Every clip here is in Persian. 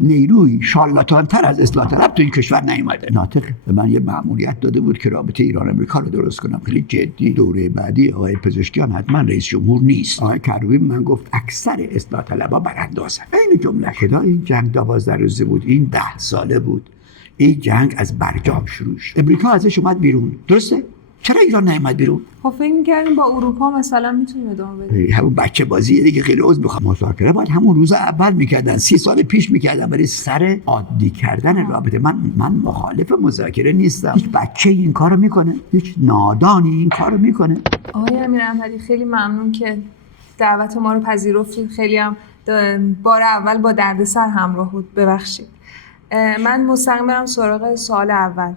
نیروی شارلاتان تر از اصلاح طلب تو این کشور نیومده. ناطق به من یه مأموریت داده بود که رابطه ایران امریکا رو درست کنم، خیلی جدی. دوره بعدی آقای پزشکیان حتما رئیس جمهور نیست. آقای کروبی من گفت اکثر اصلاح طلبها براندازن. این جمله خدا، این جنگ 12 روزه بود، این 10 ساله بود. این جنگ از برجام شروع شد. امریکا ازش اومد بیرون، درسته؟ چرا ایران نیامد بیرون؟ خب فکر می‌کردیم با اروپا مثلا میتونیم ادامه بدیم. همون بچه بازیه دیگه. خیلی عذر می‌خوام، مذاکره باید همون روز اول می‌کردن، 30 سال پیش می‌کردن، برای سر عادی کردن رابطه. من مخالف مذاکره نیستم. هیچ بچه این کارو میکنه؟ هیچ نادانی این کارو میکنه؟ آقای امیراحمدی خیلی ممنون که دعوت ما رو پذیرفتید. خیلی هم بار اول با دردسر همراه بود، ببخشید. من مستقیم برم سراغ سوال اول.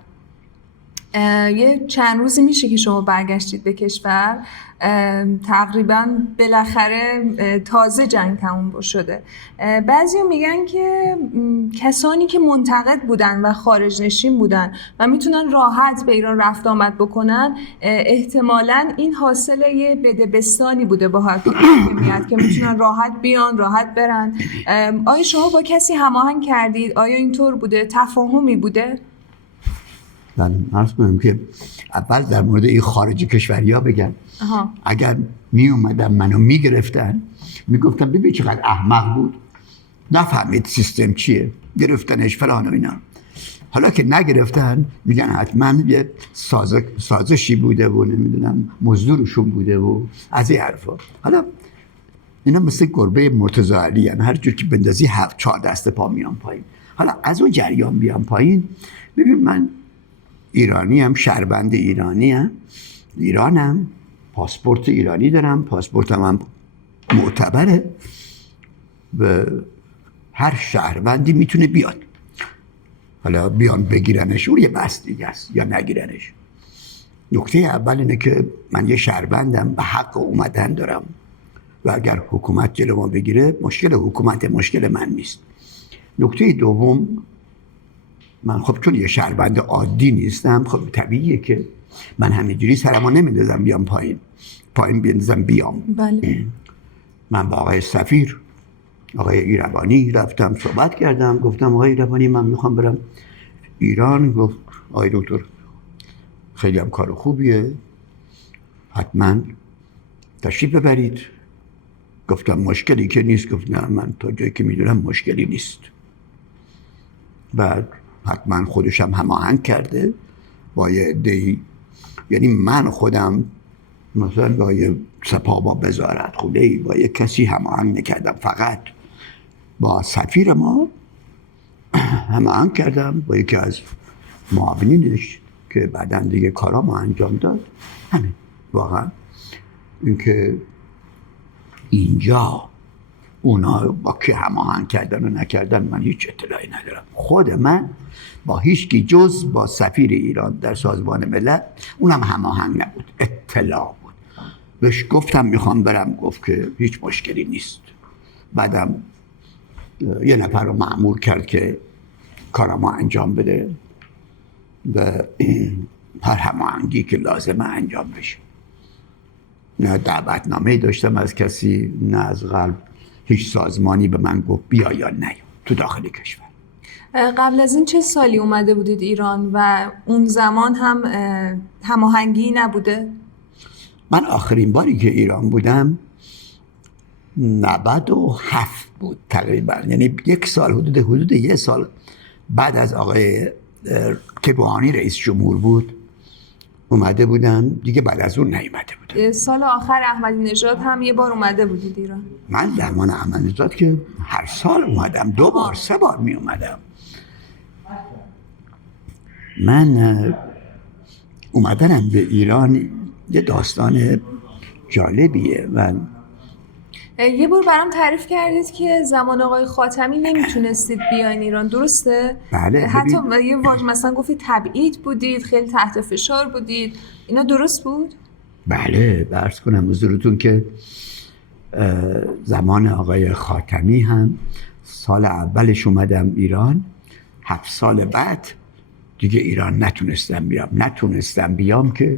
یه چند روزی میشه که شما برگشتید به کشور، تقریبا بالاخره تازه جنگ تموم شده. بعضیا میگن که کسانی که منتقد بودن و خارج نشین بودن و میتونن راحت به ایران رفت آمد بکنن، احتمالاً این حاصل یه بدبستانی بوده با حاکمیت که میتونن راحت بیان راحت برن. آیا شما با کسی هماهنگ کردید؟ آیا اینطور بوده؟ تفاهمی بوده؟ من عرض کنم که اول در مورد این خارجی کشوری ها بگم. اگر می اومدن منو می گرفتن، می گفتن ببین چقدر احمق بود، نفهمید سیستم چیه، گرفتنش فلان و اینا. حالا که نگرفتن میگن حتما یه سازشی بوده و نمیدونم مزدورشون بوده و از این حرفا. حالا اینا مثل گربه مرتضی علی، یعنی هر جور که بندازی 4 دست پا میان پایین. حالا از اون جریان بیان پایین، ببین من ایرانی هم، شهروند ایرانی هم، ایرانم، پاسپورت ایرانی دارم، پاسپورتم هم معتبره و هر شهروندی میتونه بیاد. حالا بیان بگیرنش اون یه بحث دیگه است یا نگیرنش. نکته اول اینه که من یه شهروندم و حق اومدن دارم و اگر حکومت جلو ما بگیره، مشکل حکومت، مشکل من نیست. نکته دوم، من خب چون یه شهروند عادی نیستم، خب طبیعیه که من همینجوری سرمو نمیندازم بیام پایین بندازم بیام. بله. من با آقای سفیر، آقای ایربانی رفتم صحبت کردم، گفتم آقای ایربانی من میخوام برم ایران. گفت آقای دکتر خیلی هم کار خوبیه، حتما تشریف ببرید. گفتم مشکلی که نیست. گفت نه، من تا جایی که میدونم مشکلی نیست. بعد حتما خودشم هماهنگ کرده با یه عده‌ای، یعنی من خودم مثلا با یه سپاه با وزارت خونه‌ای با یه کسی هماهنگ نکردم، فقط با سفیر ما هماهنگ کردم، با یکی از معاونینش که بعداً دیگه کارا ما انجام داد. همین. واقعا اینکه اینجا اونا با کی هماهنگ کردن و نکردن من هیچ اطلاعی ندارم. خود من با هیچکی جز با سفیر ایران در سازمان ملل، اونم هماهنگ نبود، اطلاع بود. بهش گفتم میخوام برم، گفت که هیچ مشکلی نیست. بعدم یه نفر رو مأمور کرد که کارمو انجام بده و هر هماهنگی که لازمه انجام بشه. نه دعوتنامه‌ای داشتم از کسی، نه از قلب هیچ سازمانی به من گفت بیا یا نه تو داخل کشور. قبل از این چه سالی اومده بودید ایران و اون زمان هم هماهنگی نبوده؟ من آخرین باری که ایران بودم 97 بود تقریبا، یعنی یک سال، حدود یک سال بعد از آقای که روحانی رئیس جمهور بود اومده بودم دیگه. بعد از اون نیومده بودم. سال آخر احمدی نژاد هم یه بار اومده بودید ایران؟ من زمان احمدی نژاد که هر سال اومدم، 2 بار 3 بار می اومدم. من اومدنم به ایران یه داستان جالبیه. من یه بار برام تعریف کردید که زمان آقای خاتمی نمیتونستید بیاین ایران، درسته؟ بله. حتی یه واژه مثلا گفتید تبعید بودید، خیلی تحت فشار بودید، اینا درست بود؟ بله. عرض کنم حضورتون که زمان آقای خاتمی هم سال اولش اومدم ایران، 7 سال بعد دیگه ایران نتونستم بیام که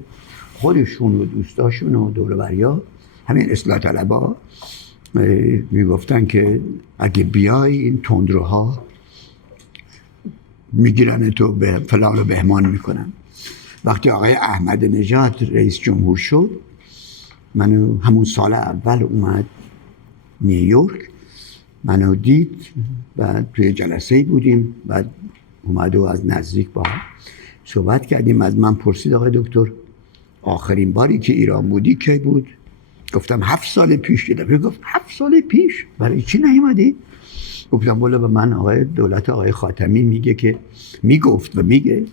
خودشون و دوستاشون و دور و بریا همین اصلاح طلبا میگفتن که اگه بیای این تندروها میگیرن تو به فلان و بهمان میکنن. وقتی آقای احمد نژاد رئیس جمهور شد، منو همون سال اول اومد نیویورک، منو دید، بعد توی جلسه بودیم، بعد اومد و از نزدیک با هم صحبت کردیم. از من پرسید آقای دکتر آخرین باری که ایران بودی کی بود؟ گفتم 7 سال پیش. دیدم گفت 7 سال پیش برای چی نیومدی؟ گفتم والا به من آقای دولت آقای خاتمی میگه که میگفت و میگه،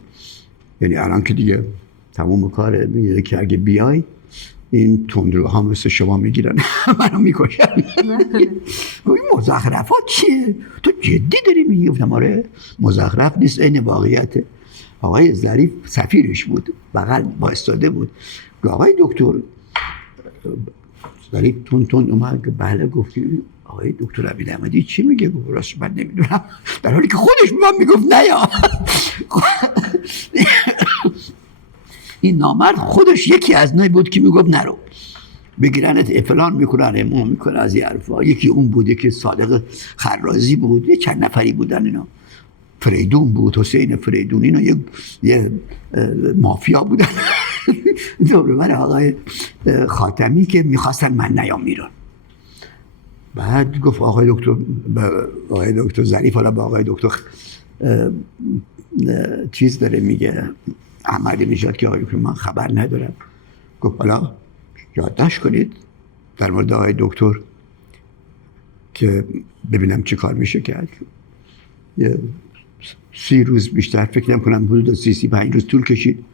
یعنی الان که دیگه تموم کاره، میگه که اگه بیای این تندروها مثل شما میگیرن منو میکشن. این مزخرفات چیه؟ تو جدی داری میگی؟ گفتم آره مزخرف نیست، این واقعیته. آقای ظریف سفیرش بود، بغل وایساده بود. آقای دکتر ظریف تون اومد که بله. گفتی آقای دکتر امیر احمدی چی میگه؟ گفت راست من نمیدونم، در حالی که خودش من میگفت نه یا این نامرد خودش یکی از نای بود که میگفت نرو بگیرنت فلان میکنن امام میکنن از این حرفا. یکی اون بوده که صادق خرازی بود، یه چند نفری بودن اینا، فریدون بود، حسین فریدون، اینا یه مافیا بودن دوباره من آقای خاتمی که میخواستن من نیام ایران. بعد گفت آقای دکتر ظریف، حالا با آقای دکتر چیز داره میگه احمدی نژاد که آقای دکتر من خبر ندارم. گفت حالا یادداشت کنید در مورد آقای دکتر که ببینم چه کار میشه کرد. 30 روز بیشتر فکر نمی‌کنم، حدود 35 روز طول کشید.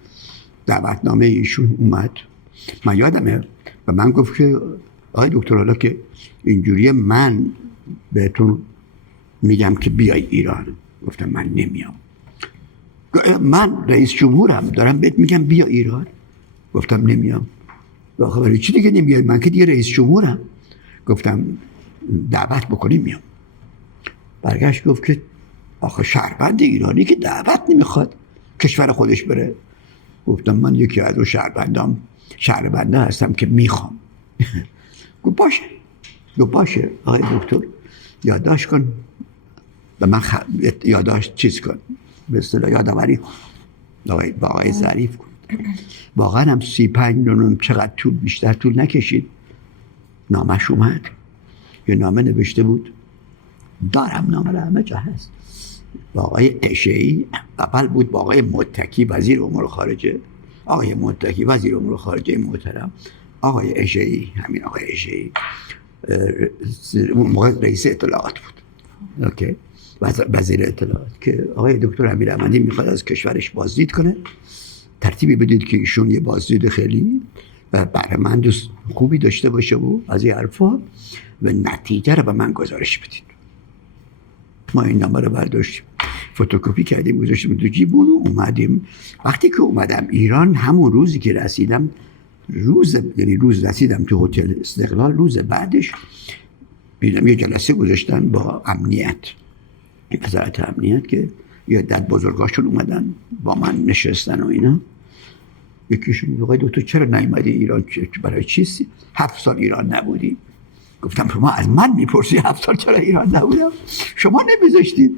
دعوتنامه ایشون اومد. من یادمه و من گفت که آقای دکتر حالا که اینجوریه من بهتون میگم که بیای ایران. گفتم من نمیام. من رئیس جمهورم دارم بهت میگم بیا ایران. گفتم نمیام. آخه برای چی دیگه نمیای؟ من که دیگه رئیس جمهورم. گفتم دعوت بکنیم میام. برگشت گفت که آخه شهروند ایرانی که دعوت نمیخواد کشور خودش بره. گفتم من یکی از اون شهرونده هستم که میخوام. گفت باشه آقای دکتر یادداشت کن و من یادداشت چیز کن، به اصطلاح یادآوری با آقای ظریف کن. واقعا هم 35 روز چقدر بیشتر طول نکشید. نامش اومد، یه نامه نوشته بود، دارم نامه را همه جا هست، با آقای اشعی. اول بود با آقای متکی وزیر امور خارجه، آقای متکی وزیر امور خارجه محترم، آقای اشعی، همین آقای اشعی اون موقع رئیس اطلاعات بود، اوکی، وزیر اطلاعات، که آقای دکتر امیر احمدی میخواد از کشورش بازدید کنه، ترتیبی بدید که ایشون یه بازدید خیلی بهره‌مند خوبی داشته باشه و از این حرفا و نتیجه رو به من گزارش بدید. ما این نامه رو برداشتیم، فتوکپی کردیم، گذاشتیم تو جیبون و اومدیم. وقتی که اومدم ایران، همون روزی که رسیدم، روز رسیدم تو هتل استقلال، روز بعدش دیدم یه جلسه گذاشتن با امنیت، وزارت امنیت، که یه عدد بزرگاشون اومدن با من نشستن و اینا. یکیشون آقای دکتر چرا نیومدی ایران؟ برای چیستی؟ 7 سال ایران نبودی. گفتم شما از من میپرسی 7 سال چرا ایران نبودم؟ شما نمیذاشتید.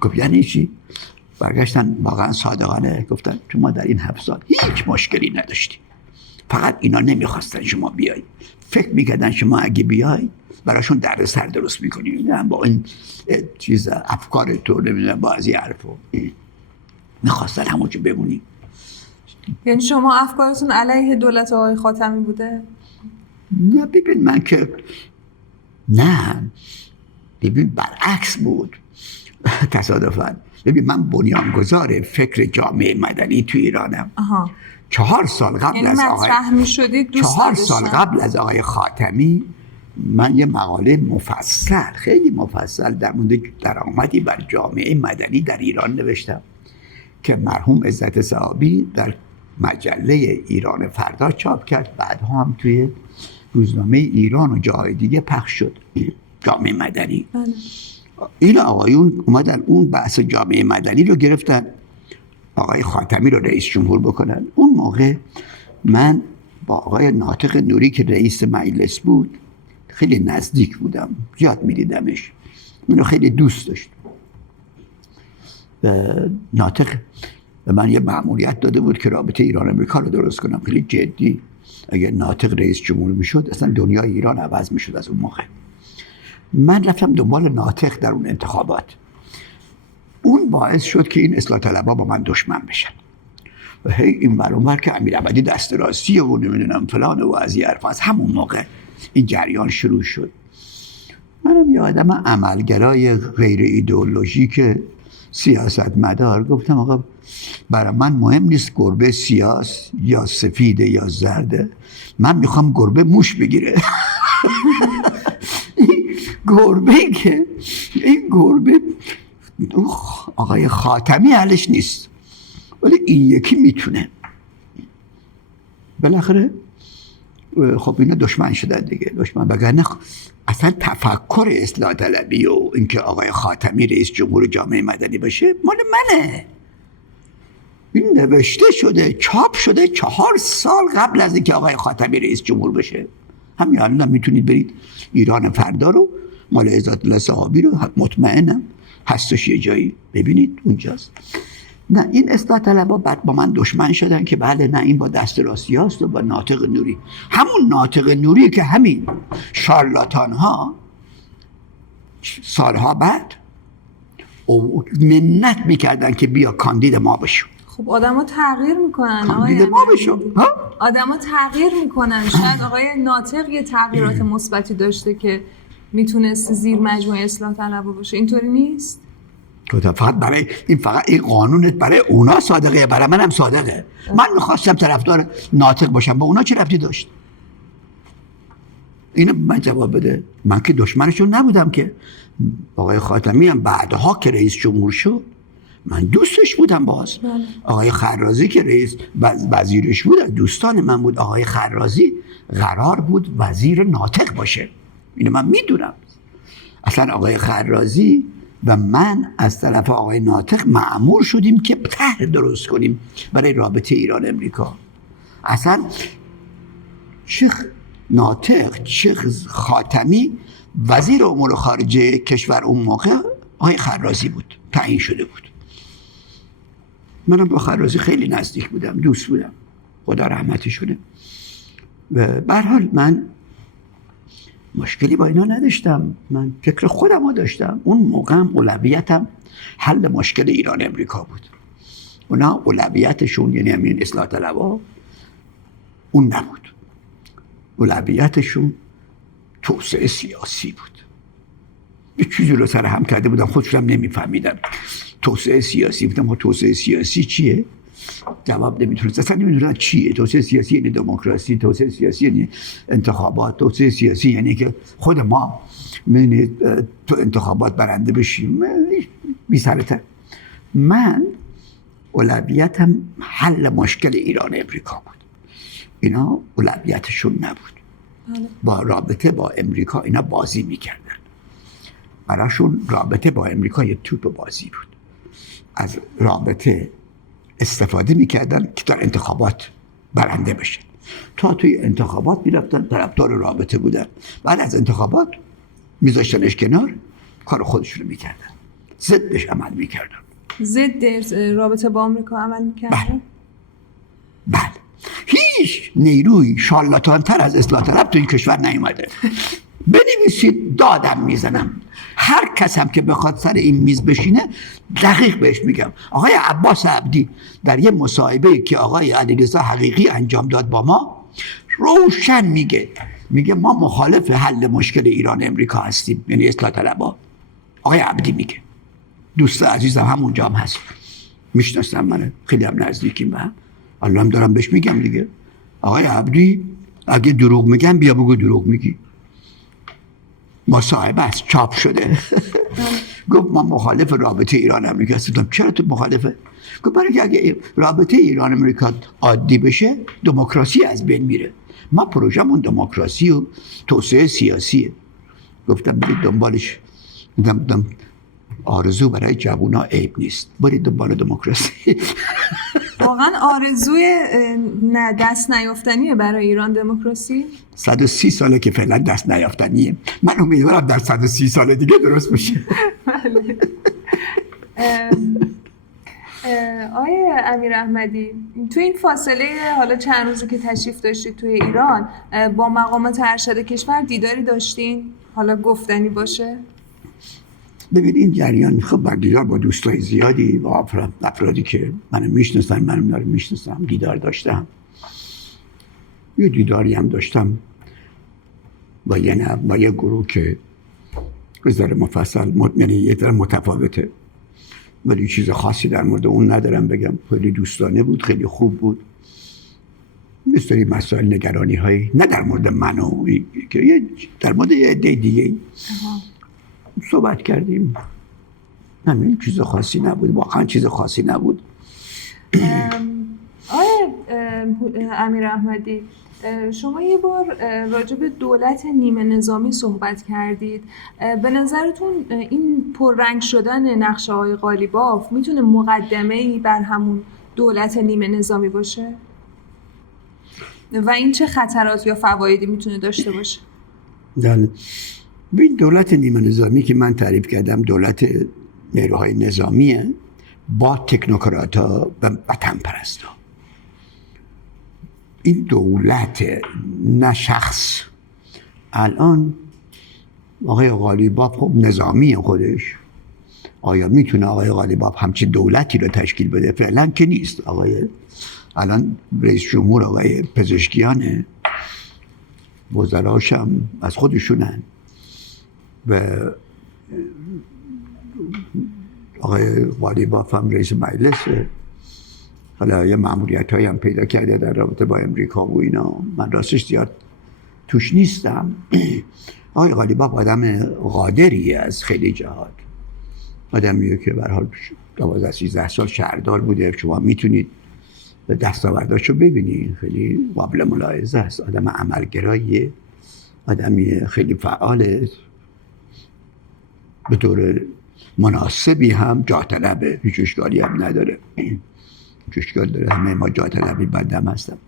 گفت یعنی چی؟ برگشتن واقعا صادقانه گفتن شما در این 7 سال هیچ مشکلی نداشتی، فقط اینا نمیخواستن شما بیای، فکر میکردن شما اگه بیای براشون دردسر درست میکنی، با این چیز افکار تو نمیدونم با از این حرفو میخواستن همونجا بمونی. یعنی شما افکارتون علیه دولت آقای خاتمی بوده؟ نه ببین من که نه، ببین برعکس بود تصادفاً. ببین من بنیانگذار فکر جامعه مدنی تو ایرانم. 4 سال قبل از آقای خاتمی من یه مقاله مفصل، خیلی مفصل در مورد درآمدی بر جامعه مدنی در ایران نوشتم که مرحوم عزت صحابی در مجله ایران فردا چاپ کرد، بعدها هم توی روزنامه ایران و جاهای دیگه پخش شد. جامعه مدنی این آقایون اومدن اون بحث جامعه مدنی رو گرفتن آقای خاتمی رو رئیس جمهور بکنن. اون موقع من با آقای ناطق نوری که رئیس مجلس بود خیلی نزدیک بودم، زیاد میدیدمش، منو خیلی دوست داشت. ناطق به من یه مأموریت داده بود که رابطه ایران امریکا رو درست کنم، خیلی جدی. اگه ناطق رئیس جمهور میشد اصلا دنیای ایران عوض میشد از اون موقع. من رفتم دنبال ناطق در اون انتخابات. اون باعث شد که این اصلاح طلبها با من دشمن بشن و هی این ور اون ور که امیرعبدی دست راستیه و نمیدونم فلان و از این حرفا. از همون موقع این جریان شروع شد. منم یه آدم عملگرای غیر ایدئولوژیک سیاستمدار گفتم آقا برای من مهم نیست گربه سیاس یا سفیده یا زرده، من میخوام گربه موش بگیره. این گربه آقای خاتمی حلش نیست، ولی این یکی میتونه. بالاخره خب اینا دشمن شدن دیگه، دشمن. وگرنه اصلا تفکر اصلاح طلبی و اینکه آقای خاتمی رئیس جمهور جامعه مدنی بشه مال منه. این نوشته شده، چاپ شده 4 سال قبل از اینکه آقای خاتمی رئیس جمهور بشه. همین الان میتونید برید ایران فردا رو، مال عزت الله صحابی رو، مطمئنم هستش یه جایی ببینید اونجاست. نه این اصلاح طلبها بعد با من دشمن شدن که بله نه این با دست راستی هست و با ناطق نوری. همون ناطق نوری که همین شارلاتان ها سالها بعد منت میکردن که بیا کاندید ما بشو. خب آدما تغییر میکنن، کاندید ما بشو. آدما تغییر میکنن. شاید آقای ناطق یه تغییرات مثبتی داشته که میتونست زیر مجموعه اصلاح طلبها باشه. اینطوری نیست؟ فقط برای این قانونت برای اونا صادقه، برای منم صادقه. من میخواستم طرفدار ناطق باشم، با اونا چه ربطی داشت؟ اینو من جواب بده. من که دشمنشون نبودم که. آقای خاتمی هم بعدها که رئیس جمهور شد من دوستش بودم باز. آقای خرازی که رئیس وزیرش بود دوستان من بود. آقای خرازی قرار بود وزیر ناطق باشه، اینو من میدونم. اصلا آقای خرازی و من از طرف آقای ناطق مأمور شدیم که طرح درست کنیم برای رابطه ایران امریکا. اصلا چه ناطق چه خاتمی وزیر امور خارجه کشور اون موقع آقای خرازی بود، تعیین شده بود. منم با خرازی خیلی نزدیک بودم، دوست بودم، خدا رحمتشونه. و به هر حال من مشکلی با اینا نداشتم، من فکر خودم رو داشتم. اون موقع هم اولویتم حل مشکل ایران امریکا بود. اونا اولویتشون یعنی همین اصلاح طلبها اون نبود. اولویتشون توسعه سیاسی بود. یه چیزی رو سر هم کرده بودم خودشونم نمیفهمیدم. توسعه سیاسی بودم. توسعه سیاسی چیه؟ جواب نمیتونست. اصلا نمیدونن چیه. توسعه سیاسی یعنی دموکراسی، توسعه سیاسی یعنی انتخابات، توسعه سیاسی یعنی که خود ما تو انتخابات برنده بشیم. بی سرته. من اولویتم حل مشکل ایران امریکا بود. اینا اولویتشون نبود. با رابطه با امریکا اینا بازی میکردن. براشون رابطه با امریکا یه توپ بازی بود. از رابطه استفاده میکردن که در انتخابات برنده بشن. تا توی انتخابات میرفتن طرفدار رابطه بودن، بعد از انتخابات میذاشتنش کنار، کار خودشونو میکردن، ضدش عمل میکردن. ضد رابطه با آمریکا عمل میکردن؟ بله. هیچ نیروی شارلاتان تر از اصلاح طلب تو این کشور نیومده. بنویسید دادم میزنم. هر کس هم که بخواد سر این میز بشینه دقیق بهش میگم. آقای عباس عبدی در یه مصاحبه که آقای علیرضا حقیقی انجام داد با ما روشن میگه ما مخالف حل مشکل ایران امریکا هستیم، یعنی اصلاح طلبها. آقای عبدی میگه، دوست عزیزم همونجا هم هست، میشناسم، من خیلی هم نزدیکیم به هم، الان دارم بهش میگم دیگه. آقای عبدی اگه دروغ میگم بیا بگو دروغ میگی. مصاحبه است، چاپ شده. گفت ما مخالف رابطه ایران امریکا هستیم. چرا تو مخالفه؟ گفت برای که اگه رابطه ایران امریکا عادی بشه دموکراسی از بین میره. ما پروژمون دموکراسی و توسعه سیاسیه. گفتم برید دنبالش. گفتم آرزو برای جوونا عیب نیست، برید دنبال دموکراسی. واقعا آرزوی دست نیافتنیه برای ایران دموکراسی؟ 130 ساله که فعلا دست نیافتنیه. من امیدوارم در 130 سال دیگه درست بشه. آقای امیر احمدی، تو این فاصله حالا چند روزی که تشریف داشتید توی ایران با مقامات ارشد کشور دیداری داشتین؟ حالا گفتنی باشه؟ ببین این جریان خب دیدار با دوستای زیادی با افرادی که منو میشناسن، منم اونا رو میشناسم دیدار داشتم. یه دیداری هم داشتم با یه گروه که ذره مفصل یعنی یه ذره متفاوته، ولی چیز خاصی در مورد اون ندارم بگم. خیلی دوستانه بود، خیلی خوب بود. مثل مسائل نگرانی هایی نه در مورد منو، که در مورد یه عده دیگه صحبت کردیم. همین، چیز خاصی نبود، واقعا چیز خاصی نبود. آقای امیر احمدی، شما یه بار راجع به دولت نیمه نظامی صحبت کردید. به نظرتون این پررنگ شدن نقش آقای قالیباف میتونه مقدمه‌ای بر همون دولت نیمه نظامی باشه؟ و این چه خطرات یا فوایدی میتونه داشته باشه؟ این دولت نیمه نظامی که من تعریف کردم دولت نیروهای نظامیه با تکنوکرات‌ها و وطن پرستا. این دولت نه شخص. الان آقای قالیباف خب نظامی خودش، آیا میتونه آقای قالیباف همچی دولتی رو تشکیل بده؟ فعلا که نیست. الان رئیس جمهور آقای پزشکیانه، وزراش هم از خودشونن و آقای قالیباف هم رئیس مجلسه. حالا یه مأموریت هایی هم پیدا کرده در رابطه با امریکا و اینا، من راستش زیاد توش نیستم. آقای قالیباف آدم قادریه از خیلی جهات، آدمیه که به هر حال 12-13 سال شهردار بوده. شما میتونید دستاورداشو ببینید، خیلی قابل ملاحظه است. آدم عملگراییه، آدمی خیلی فعاله، به طور مناسبی هم جاه طلبه، هیچ اشکالی هم نداره. اشکال داره، همه ما جاه طلبی بندم هستم.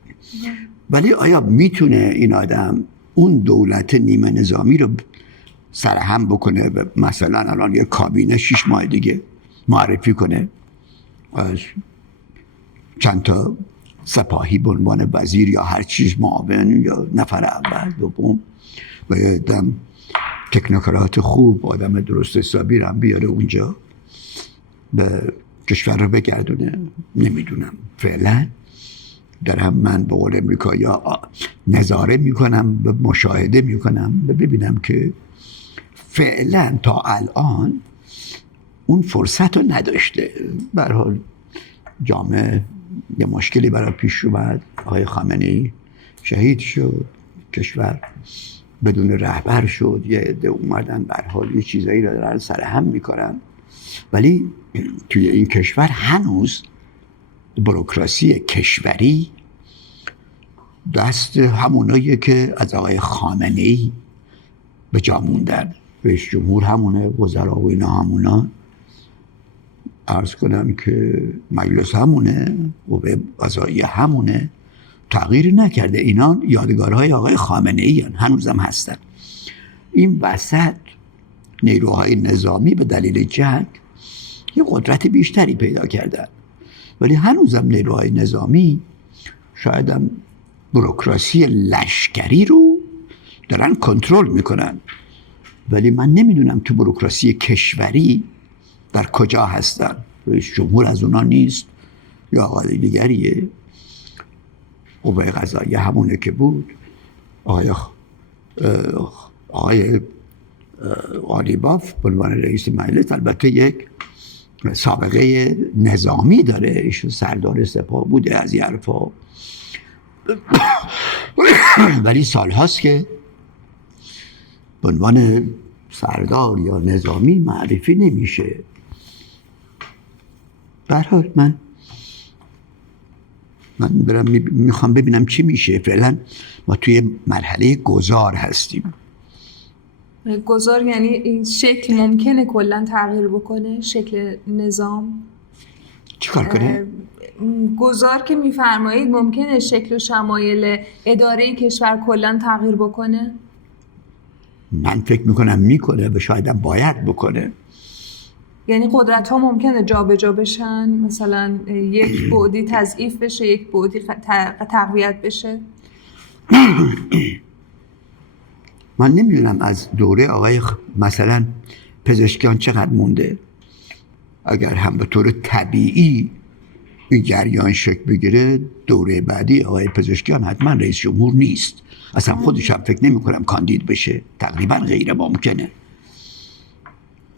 ولی آیا میتونه این آدم اون دولت نیمه نظامی رو سرهم بکنه و مثلا الان یه کابینه 6 ماه دیگه معرفی کنه از چند تا سپاهی به عنوان وزیر یا هر چیز معاون یا نفر اول دوم و یه آدم تکنوکرات خوب، آدم درست حسابی رو هم بیاره اونجا به کشور رو بگردونه؟ نمیدونم. فعلا دارم من به قول امریکایی نظاره میکنم و مشاهده میکنم و ببینم که فعلا تا الان اون فرصت رو نداشته. به هر حال جامعه یه مشکلی برای پیش اومد، آقای خامنه‌ای شهید شد، کشور بدون رهبر شد، یه عده اومدن به هر حال یه چیزایی رو دارن سرهم میکنن. ولی توی این کشور هنوز بوروکراسی کشوری دست همونایی که از آقای خامنه‌ای به جا موندن. رئیس جمهور همونه، وزرا و اینا همونان، عرض کنم که مجلس همونه، قوه قضاییه همونه، تغییری نکرده. اینا یادگارهای آقای خامنه‌ای هنوزم هستن. این وسط نیروهای نظامی به دلیل جنگ یه قدرت بیشتری پیدا کردن، ولی هنوزم نیروهای نظامی شاید هم بوروکراسی لشکری رو دارن کنترل میکنن. ولی من نمیدونم تو بوروکراسی کشوری در کجا هستن. رئیس جمهور از اونا نیست یا آقای دیگریه، قوه قضاییه همونه که بود. آقای قالیباف به عنوان رئیس مجلس البته یک سابقه نظامی داره، ایشون سردار سپاه بوده از این حرفا، ولی سال هاست که به عنوان سردار یا نظامی معرفی نمیشه. به هر حال من میخوام ببینم چی میشه. فعلا ما توی مرحله گذار هستیم. گذار یعنی این شکل ممکنه کلا تغییر بکنه، شکل نظام چیکار کنه؟ گذار که میفرمایید ممکنه شکل و شمایل اداره کشور کلا تغییر بکنه؟ من فکر میکنم میکنه و شاید هم باید بکنه. یعنی قدرت ها ممکنه جابجا بشن، مثلا یک بعدی تضعیف بشه، یک بعدی تقویت بشه؟ من نمیدونم از دوره آقای مثلا پزشکیان چقدر مونده. اگر هم به طور طبیعی این جریان شکل بگیره، دوره بعدی آقای پزشکیان حتما رئیس جمهور نیست. اصلا خودش هم فکر نمی کنم کاندید بشه، تقریبا غیر ممکنه.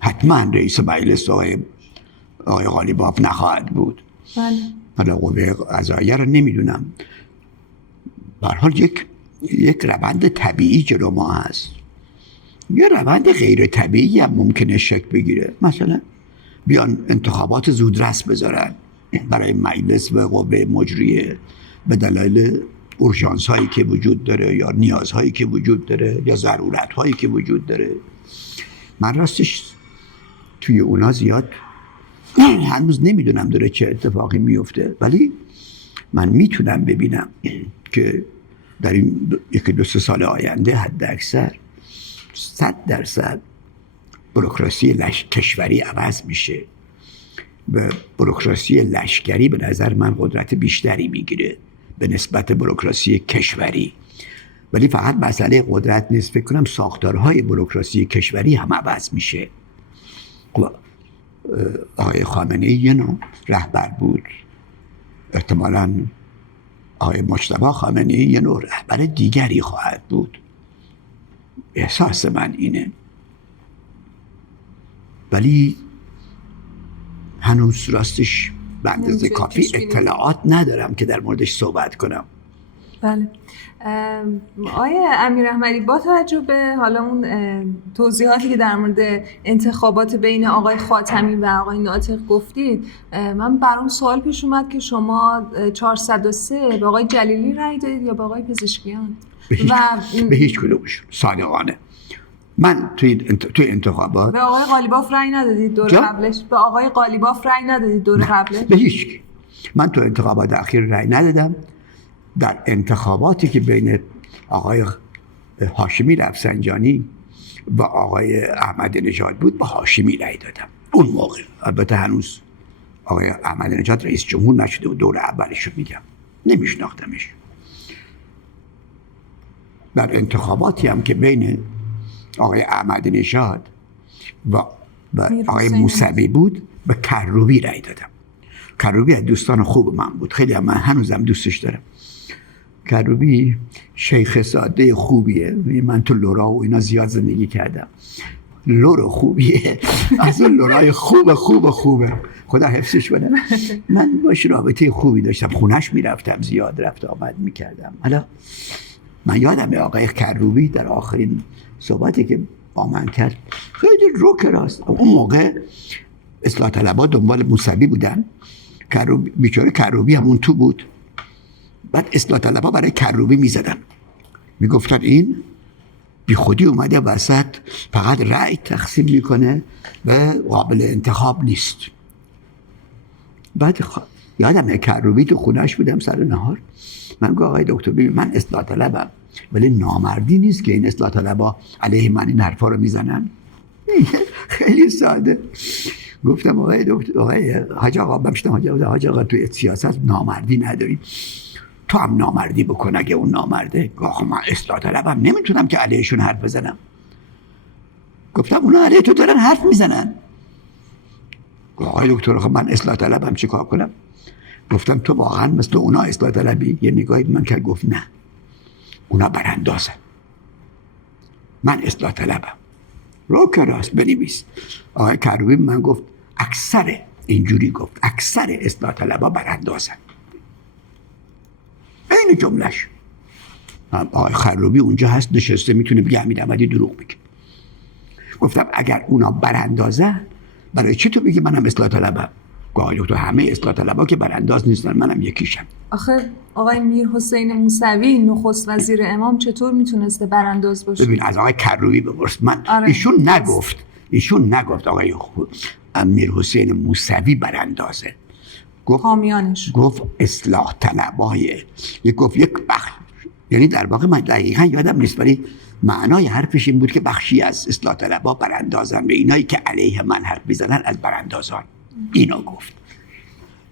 حتما رئیس مجلس آقای قالیباف نخواهد بود. بله. حالا قوه قضاییه رو نمیدونم. به هر حال یک روند طبیعی جلو ما هست. یه روند غیر طبیعی هم ممکنه شکل بگیره. مثلا بیان انتخابات زودرس بذارن برای مجلس و قوه مجریه به دلایل اورژانس هایی که وجود داره یا نیازهایی که وجود داره یا ضرورت هایی که وجود داره. من راستش توی اونا زیاد هنوز نمیدونم داره چه اتفاقی میفته، ولی من میتونم ببینم که در این 1-2 سال آینده حد اکثر 100% بوروکراسی کشوری عوض میشه. به بوروکراسی لشکری به نظر من قدرت بیشتری میگیره به نسبت بوروکراسی کشوری، ولی فقط مسئله قدرت نیست. فکر کنم ساختارهای بوروکراسی کشوری هم عوض میشه. آقای خامنه‌ای یه نوع رهبر بود، احتمالاً آقای مجتبی خامنه‌ای یه نوع رهبر دیگری خواهد بود. احساس من اینه، ولی هنوز راستش به اندازه کافی اطلاعات ندارم که در موردش صحبت کنم. بله. آقای امیراحمدی، با توجه به حالا اون توضیحاتی که در مورد انتخابات بین آقای خاتمی و آقای ناطق گفتید، من برام سوال پیش اومد که شما 403 به آقای جلیلی رأی دادید یا به آقای پزشکیان؟ به هیچ کدومشون صادقانه. من توی انتخابات به آقای قالیباف رأی ندادید دور قبلش؟ به آقای قالیباف رأی ندادید دور قبلش؟ به هیچ کی. من تو انتخابات اخیر رأی ندادم. در انتخاباتی که بین آقای هاشمی رفسنجانی و آقای احمدی نژاد بود، با هاشمی رأی دادم اون موقع. البته هنوز آقای احمدی نژاد رئیس جمهور نشده و دور اولش رو میگم، نمیشناختمش. در انتخاباتی هم که بین آقای احمدی نژاد و آقای موسوی بود، به کروبی رأی دادم. کروبی از دوستان خوب من بود، خیلی من هنوزم دوستش دارم. کروبی شیخ ساده خوبیه. من تو لورا و اینا زیاد زندگی کردم. لور خوبیه، از اون لورای خوبه. خدا حفظش کنه. من باش رابطه خوبی داشتم، خونش میرفتم، زیاد رفت آمد میکردم. حالا من یادم آقای کروبی در آخرین صحبتی که با من کرد خیلی روکر است. اون موقع اصلاح طلبها دنبال موسوی بودن. بیچاره کروبی همون تو بود. بعد اصلاح طلبها برای کروبی میزدن، میگفتن این بی خودی اومده وسط، فقط رأی تقسیم میکنه و قابل انتخاب نیست. بعد یادم کروبی تو خونهش بودم سر نهار، من گفتم آقای دکتر ببین من اصلاح طلبم، ولی نامردی نیست که این اصلاح طلبها علیه من این حرفا رو میزنن. خیلی ساده. گفتم آقای دکتر، آقای حاج آقا، حاج آقا توی سیاست نامردی نداریم، تو هم نامردی بکن اگه اون نامرده. آخه من اصلاح طلبم، نمیتونم که علیهشون حرف بزنم. گفتم اونا علیه تو دارن حرف میزنن. آقای دکتر آخه من اصلاح طلبم چیکار کنم؟ گفتم تو واقعا مثل اونا اصلاح طلبی؟ یه نگاهی من که گفت نه، اونا براندازن، من اصلاح طلبم. روکر راست بنویس. آقای کروبی من گفت اکثر، اینجوری گفت اکثر اصلاح طلبها براندازن. این جملهش. آقای کروبی اونجا هست نشسته، میتونه بگه امیرحمدی دروغ میگه. گفتم اگر اونا براندازن، برای چی تو بگی منم اصلاح طلبم؟ گاهی تو همه اصلاح طلبها که برانداز نیستن، منم یکیشم. آخه آقای میرحسین موسوی نخست وزیر امام چطور میتونسته برانداز باشه؟ ببین از آقای کروبی بپرس. من ایشون نگفت آقای میرحسین موسوی براندازه. گفت حامیانش، گفت اصلاح طلبای، گفت یک بخش، یعنی در واقع من دقیقا یادم نیست، ولی معنای حرفش این بود که بخشی از اصلاح طلبها براندازن به اینایی که علیه من حرف میزنن از براندازان. اینو گفت.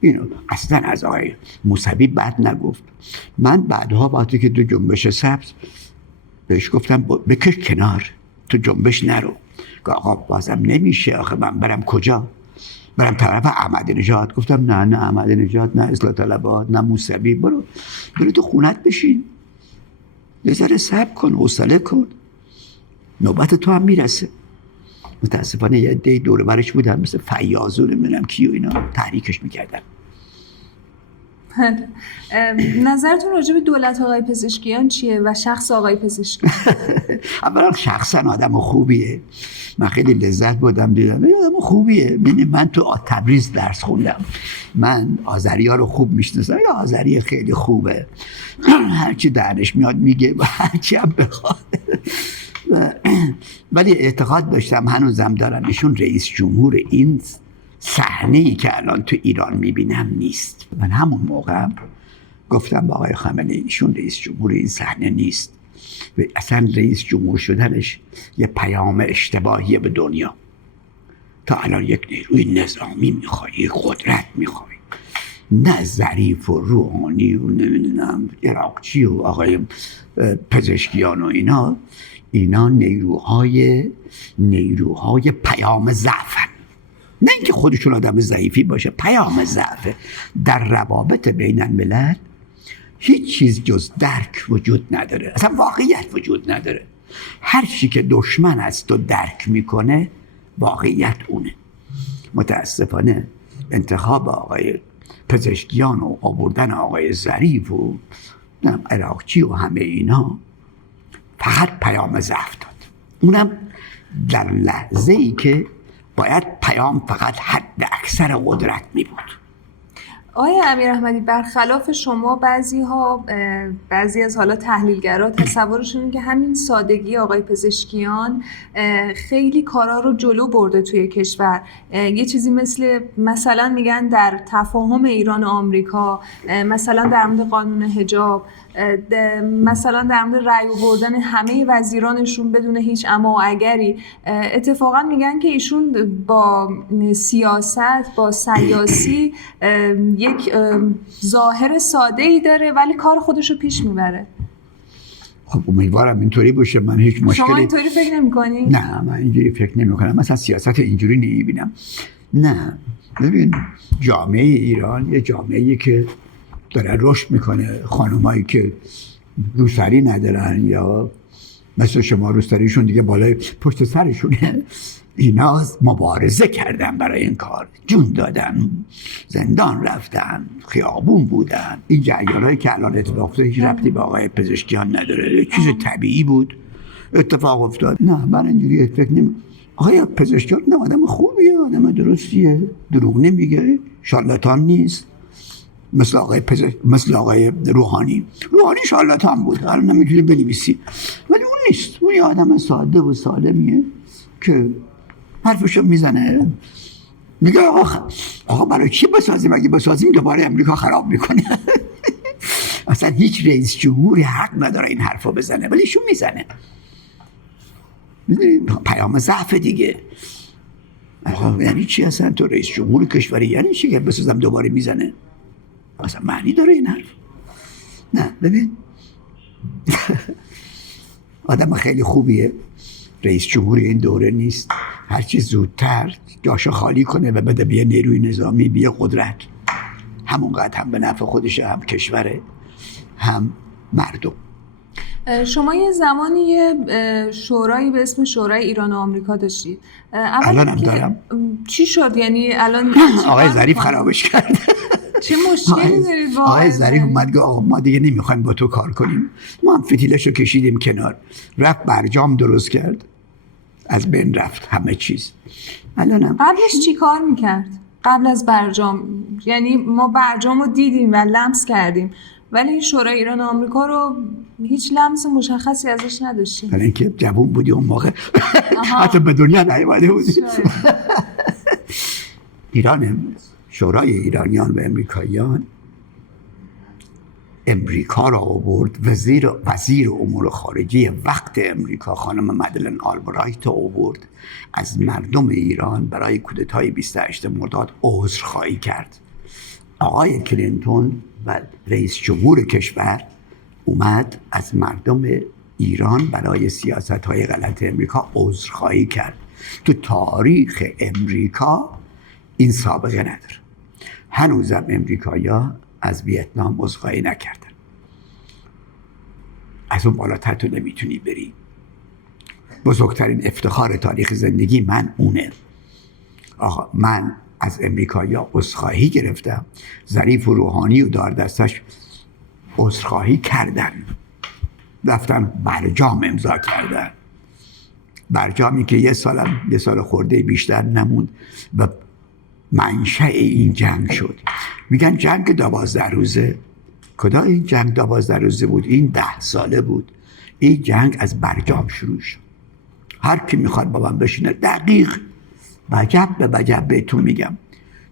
اینو اصلا از آقای موسوی بد نگفت. من بعدها وقتی که تو جنبش سبز بهش گفتم بکش کنار، تو جنبش نرو. که آقا بازم نمیشه، آخه من برم کجا؟ برم طرف احمدی نژاد؟ گفتم نه احمدی نژاد، نه اصلاح طلبات، نه موسوی. برو تو خونت بشین، یه ذره صبر کن، حوصله کن، نوبت تو هم میرسه. متاسفانه یه عده دور برش بودن مثل فیاض و نمیدونم کی و اینا تحریکش میکردن. نظرتون راجع به دولت آقای پزشکیان چیه و شخص آقای پزشکیان؟ اولا شخصا آدم خوبیه، من خیلی لذت بردم دیدم آدم خوبیه. من تو تبریز درس خوندم، من آذری‌ها رو خوب میشناسم. یا آذری خیلی خوبه، هرچی درش میاد میگه و هرچی هم بخواد. ولی اعتقاد داشتم، هنوزم دارم، ایشون رئیس جمهور این صحنه‌ای که الان تو ایران میبینم نیست. من همون موقع گفتم با آقای خامنه‌ای ایشون رئیس جمهور این صحنه نیست. و اصلا رئیس جمهور شدنش یه پیام اشتباهیه به دنیا. تا الان یک نیروی نظامی میخوای، یک قدرت میخوای، نه ظریف و روحانی و نمیدونم عراقچی و آقای پزشکیان و اینا نیروهای پیام ضعفن. نه اینکه خودشون آدم ضعیفی باشه، پیام ضعفه. در روابط بین الملل هیچ چیز جز درک وجود نداره، اصلا واقعیت وجود نداره. هر چی که دشمن است و درک میکنه واقعیت اونه. متاسفانه انتخاب آقای پزشکیان و آوردن آقای ظریف و عراقچی و همه اینا فقط پیام ضعف داد، اونم در لحظه ای که باید پیام فقط حد اکثر قدرت می بود. آقای امیراحمدی، برخلاف شما بعضی از حالا تحلیلگرا تصورشون اینه که همین سادگی آقای پزشکیان خیلی کارا رو جلو برده توی کشور. یه چیزی مثلا میگن در تفاهم ایران و آمریکا، مثلا در مورد قانون حجاب، مثلا در مورد رأی آوردن همه وزیرانشون بدون هیچ اما و اگری. اتفاقا میگن که ایشون با سیاست، با سیاسی یک ظاهر ساده ای داره ولی کار خودشو پیش میبره. خب امیدوارم اینطوری باشه. من هیچ مشکلی، شما اینطوری فکر نمی‌کنی؟ نه من اینجوری فکر نمی‌کنم. مثلا سیاست اینجوری نمی‌بینم. نه ببین، جامعه ایران یه جامعه‌ای که داره رشد میکنه. خانمایی که روسری ندارن یا مثل شما روسریشون دیگه بالای پشت سرشونه، اینا مبارزه کردن برای این کار، جون دادن، زندان رفتن، خیابون بودن. این جریانایی که الان اتفاق افتاد هیچ ربطی به آقای پزشکیان نداره، چیز طبیعی بود اتفاق افتاد. نه من اینجوری فکر نمی. آقای پزشکیان نه آدم خوبیه، آدم درستیه، دروغ نمیگه، شارلاتان نیست. مثل آقای روحانی شارلاتان بود، الان نمیتونی بنویسی، ولی اون نیست. اون یه آدم ساده و سالمیه که حرفشو میزنه، میگه آقا برای چی بسازیم؟ اگه بسازیم دوباره امریکا خراب میکنه. اصلا هیچ رئیس جمهوری حق نداره این حرفو بزنه، ولی شو میزنه. پیام ضعف دیگه. آقا یعنی چی اصلا تو رئیس جمهور کشوری؟ یعنی چی که بسازم دوباره میزنه؟ اصلا معنی داره این حرف؟ نه ببین، آدم خیلی خوبیه، رئیس جمهوری این دوره نیست. هرچی زودتر جاشو خالی کنه و بده بیه نیروی نظامی، بیه قدرت، همونقدر هم به نفع خودشه، هم کشوره، هم مردم. شما یه زمانی یه شورایی به اسم شورای ایران و آمریکا داشتید. الان هم دارم. چی شد؟ یعنی الان آقای ظریف خرابش کرد. چه مشکلی دارید با آقای ظریف اومد گفت آقا ما دیگه نمیخوایم با تو کار کنیم. ما هم فتیلشو کشیدیم کنار، رفت برجام درست کرد، از بین رفت همه چیز. الانم قبلش چی کار میکرد؟ قبل از برجام، یعنی ما برجام رو دیدیم و لمس کردیم، ولی این شورای ایران و آمریکا رو هیچ لمس مشخصی ازش نداشتیم. برای اینکه جوون بودی اون موقع، حتی به دنیا نیومده بودی. ایران، شورای ایرانیان و امریکاییان امریکا را آورد. وزیر امور خارجه وقت امریکا خانم مدلن آلبرایت آورد، از مردم ایران برای کودتای 28 مرداد عذرخواهی کرد. آقای کلینتون و رئیس جمهور کشور اومد از مردم ایران برای سیاست‌های غلط امریکا عذرخواهی کرد. تو تاریخ امریکا این سابقه نداره. هنوزم امریکایی‌ها از ویتنام عذرخواهی نکردن. از اون بالاتر تو نمیتونی بری. بزرگترین افتخار تاریخ زندگی من اونه. آقا من از امریکایی‌ها عذرخواهی گرفتم، ظریف و روحانی و دار دستش عذرخواهی کردن، رفتن برجام امضا کردن، برجامی که یه سال خورده بیشتر نموند و منشأ این جنگ شد. میگن جنگ 12 روزه. کدا این جنگ 12 روزه بود؟ این 10 ساله بود. این جنگ از برجام شروع شد. هر کی میخواد با من بشینه دقیق وجب به وجب بهتون میگم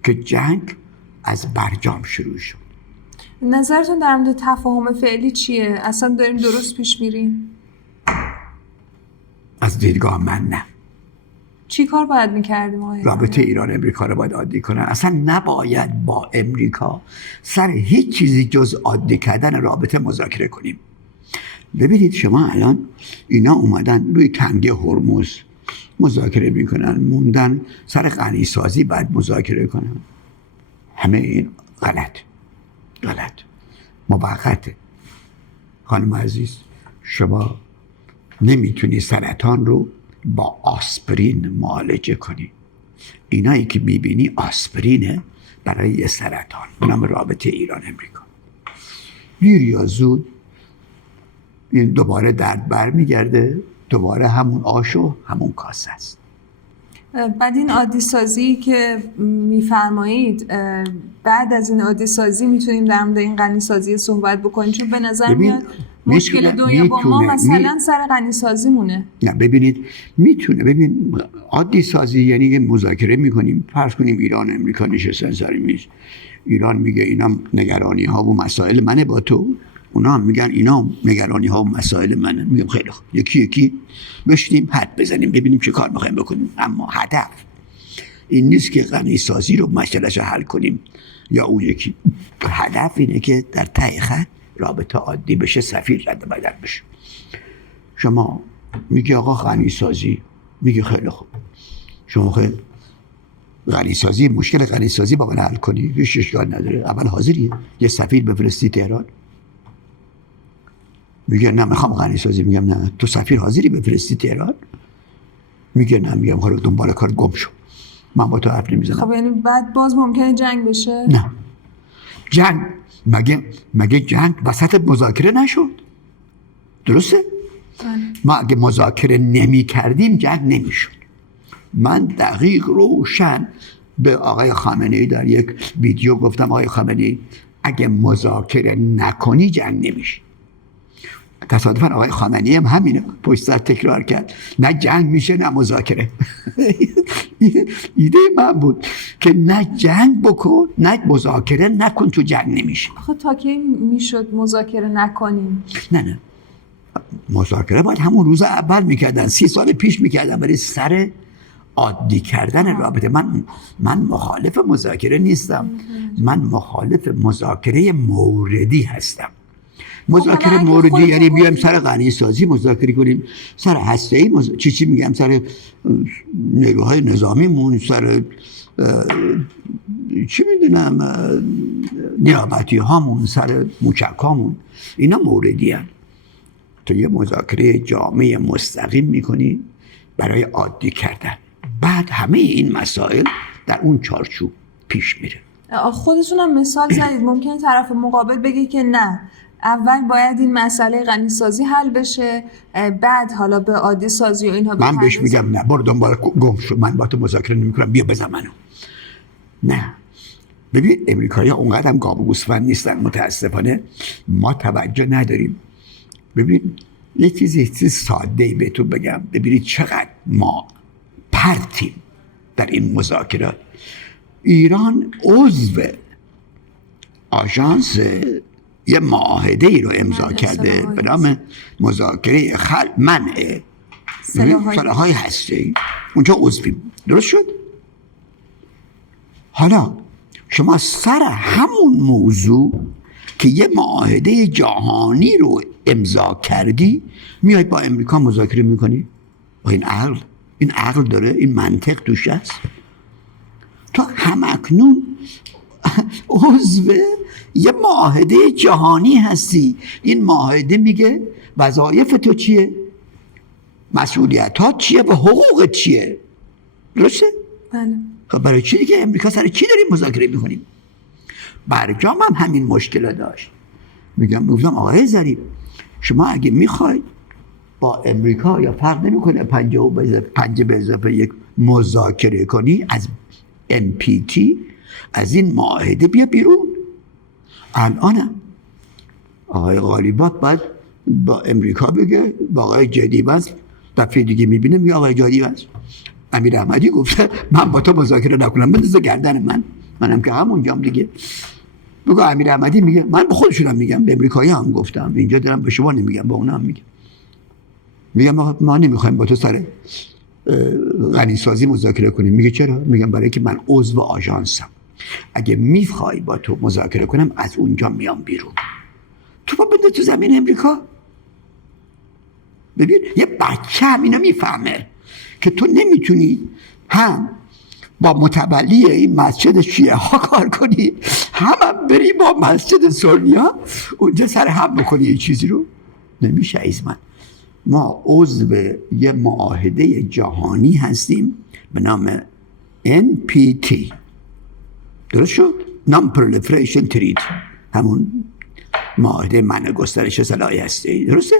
که جنگ از برجام شروع شد. نظرتون در مورد تفاهم فعلی چیه؟ اصلا داریم درست پیش میریم؟ از دیدگاه من نه. چی کار باید میکردیم آقای؟ رابطه ایران امریکا رو باید عادی کنن. اصلا نباید با امریکا سر هیچ چیزی جز عادی کردن رابطه مذاکره کنیم. ببینید شما الان اینا اومدن روی تنگه هرمز مذاکره میکنن، موندن سر غنی سازی باید مذاکره کنن. همه این غلط موقته. خانم عزیز، شما نمیتونی سرطان رو با آسپرین معالجه کنی. اینایی که میبینی آسپرینه برای سرطان. اونم رابطه ایران امریکا. دیر یا زود این دوباره درد برمیگرده، دوباره همون آش و همون کاسه است. بعد این عادی سازی که میفرمایید، بعد از این عادی سازی میتونیم در مورد این غنی سازی صحبت بکنیم؟ چون به نظر میاد مشکل دنیا با ما مثلا سر غنی سازی مونه. نه ببینید میتونه. ببین عادی سازی یعنی مذاکره میکنیم، فرض کنیم ایران و امریکا نشستن سر میز، ایران میگه اینا نگرانی ها و مسائل منه با تو، اونا هم میگن اینا نگرانی ها و مسائل منه. میگم خیلی خوب، یکی بشینیم حد بزنیم ببینیم چه کار میخوایم بکنیم. اما هدف این نیست که غنی سازی رو مسئله‌اش حل کنیم یا اون یکی. هدف اینه که در ته خط رابطه عادی بشه، سفیر رد و بدل بشه. شما میگی آقا غنی سازی، میگی خیلی خوب، شما خیلی غنی سازی، مشکل غنی سازی با من حل کنی، هیچ اشکال نداره. اول حاضریه یه سفیر بفرستی تهران؟ میگه نه میخوام غنی سازی. میگم نه، تو سفیر حاضری بفرستی تهران؟ میگه نه. میگم خب دنبال کار گم شو، من با تو حرف نمیزنم. خب یعنی بعد باز ممکنه جنگ بشه؟ نه، جنگ مگه جنگ وسط مذاکره نشد؟ درسته؟ ما اگه مذاکره نمی کردیم جنگ نمیشد. من دقیق روشن به آقای خامنه‌ای در یک ویدیو گفتم آقای خامنه‌ای اگه مذاکره نکنی جنگ نمیشه. تصادفاً آقای خامنه‌ای هم همینه پشت سر تکرار کرد، نه جنگ میشه نه مذاکره. ایده من بود که نه جنگ بکن نه مذاکره نکن، تو جنگ نمیشه. آخه تا کی میشد مذاکره نکنیم؟ نه مذاکره باید همون روز اول میکردن، 30 سال پیش میکردن برای سر عادی کردن رابطه. من مخالف مذاکره نیستم، من مخالف مذاکره موردی هستم. مذاکره موردی یعنی بیایم سر غنی سازی مذاکره کنیم، سر هسته‌ای چی میگم، سر نیروهای نظامیمون، سر چی میدونم نیابتی هامون، سر موچک هامون، اینا موردی هست. تو یه مذاکره جامع مستقیم میکنی برای عادی کردن، بعد همه این مسائل در اون چارچوب پیش میره. خودتون هم مثال زدید، ممکنه طرف مقابل بگه که نه اول باید این مسئله غنی سازی حل بشه، بعد حالا به عادی سازی و اینها بپردازیم. من بهش میگم نه، برو دنبال گم شو، من با تو مذاکره نمیکنم، بیا بزن منو. نه ببین امریکایی‌ها اونقدر هم گاو و گوسفند نیستن متاسفانه، ما توجه نداریم. ببین یه چیز ساده‌ای بهتون بگم، ببینید چقدر ما پرتیم در این مذاکرات. ایران عضو آژانس یه معاهده ای رو امضا کرده به نام مذاکره منع سلاح‌های هسته‌ای. اونجا عضویم. درست شد؟ حالا شما سر همون موضوع که یه معاهده جهانی رو امضا کردی میای با امریکا مذاکره میکنی؟ این عقل داره؟ این منطق توش هست؟ تو همکنون عضو یه معاهده جهانی هستی. این معاهده میگه وظایف تو چیه؟ مسئولیت ها چیه و حقوق چیه؟ درسته؟ بله. خب برای چی دیگه امریکا سر چی داریم مذاکره میکنیم؟ برجام هم همین مشکل داشت. میگم آقای ظریف شما اگه میخواید با امریکا یا فرق نمیکنه 5 به اضافه 1 مذاکره کنی از NPT، از این معاهده بیا بیرون. الان آقای غالیباف باید با امریکا بگه با آقای جدیوز، دفعه دیگه میبینه میگه آقای جدیوز امیر احمدی گفته من با تو مذاکره نکنم، بندازه گردن منم که همونجام دیگه. بگو امیر احمدی میگه من به خودشونم میگم، به امریکایی هم گفتم، اینجا دارم به شما نمیگم، با اونا هم میگم ما نمیخوایم با تو سر غنیسازی مذاکره کنیم. میگه چرا؟ میگم برای که من عضو آژانسم، اگه میخوای با تو مذاکره کنم از اونجا میام بیرون. تو با بنده تو زمین امریکا. ببین یه بچه هم اینو میفهمه که تو نمیتونی هم با متولی این مسجد شیعه ها کار کنی، هم بری با مسجد سنیا اونجا سر هم بکنی یه چیزی رو. نمیشه ایزمن. ما عضو یه معاهده جهانی هستیم به نام NPT. درست شد؟ Non-Proliferation Treaty، همون معاهده منع گسترش سلاح هسته‌ای. درسته؟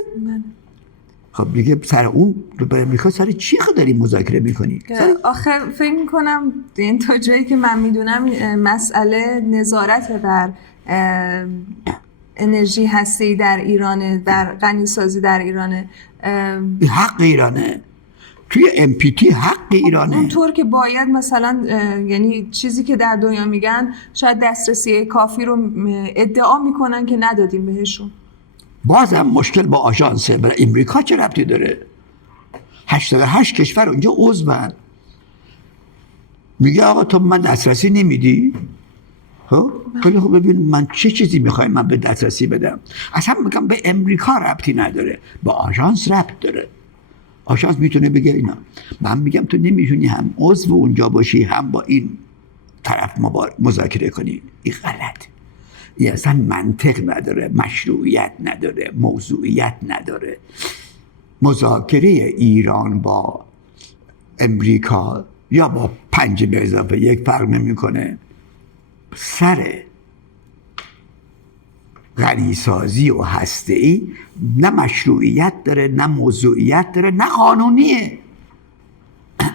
خب دیگه سر اون به امریکا سر چی داری مذاکره میکنی؟ آخه فکر میکنم این تا جایی که من میدونم مسئله نظارت بر انرژی هسته‌ای در ایرانه، در غنیسازی در ایرانه. حق ایرانه توی NPT، حق ایرانه اونطور که باید. مثلا یعنی چیزی که در دنیا میگن شاید دسترسی کافی رو ادعا میکنن که ندادیم بهشون. بازم مشکل با آژانسه. برای امریکا چه ربطی داره؟ 88 کشور اونجا عضوان. میگه آقا تو من دسترسی نمیدی؟ خیلی خب ببین من چه چیزی میخوایم من به دسترسی بدم؟ اصلا میگم به امریکا ربطی نداره، با آژانس ربط داره. آژانس میتونه بگه اینا. من میگم تو نمیتونی هم عضو اونجا باشی هم با این طرف مذاکره کنی. این غلط. این اصلا منطق نداره، مشروعیت نداره، موضوعیت نداره. مذاکره ایران با امریکا یا با 5 به اضافه 1 فرق نمیکنه. سر غنیسازی و هسته‌ای نه مشروعیت داره، نه موضوعیت داره، نه قانونیه.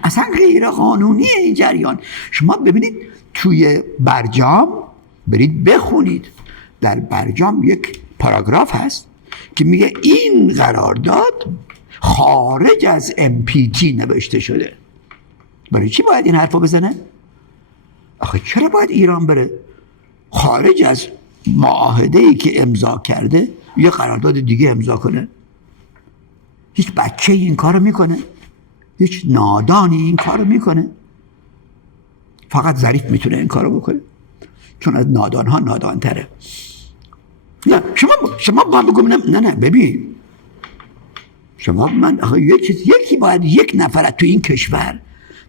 اصلا غیر قانونیه این جریان. شما ببینید توی برجام، برید بخونید، در برجام یک پاراگراف هست که میگه این قرارداد خارج از NPT نوشته شده. برای چی باید این حرفو بزنه؟ آخه چرا باید ایران بره خارج از معاهده‌ای که امضا کرده یه قرارداد دیگه امضا کنه؟ هیچ بچه این کارو میکنه؟ هیچ نادانی این کارو میکنه؟ فقط ظریف میتونه این کارو بکنه، چون از نادانها نادانتره. نه شما با بگم نه ببین شما من یکی باید یک نفر تو این کشور،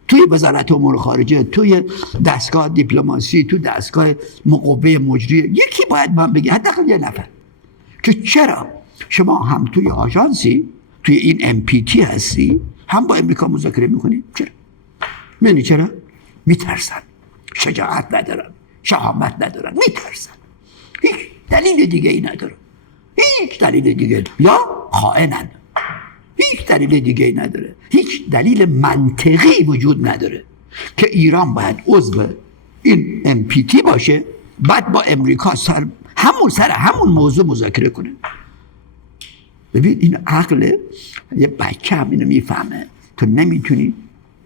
توی وزارت امور خارجه، توی دستگاه دیپلماسی، توی دستگاه قوه مجریه، یکی باید من بگه، حداقل یه نفر، که چرا شما هم توی آژانسی، توی این NPT هستی، هم با امریکا مذاکره میکنی؟ چرا؟ میدونی چرا؟ میترسن، شجاعت ندارن، شهامت ندارن، میترسن. هیچ دلیل دیگه ای ندارن، هیچ دلیل دیگه، یا خائنن، هیچ دلیل دیگه ای نداره، هیچ دلیل منطقی وجود نداره که ایران باید عضو این NPT باشه بعد با امریکا سر همون موضوع مذاکره کنه. ببین این عقله. یه بچه هم اینو میفهمه. تو نمیتونی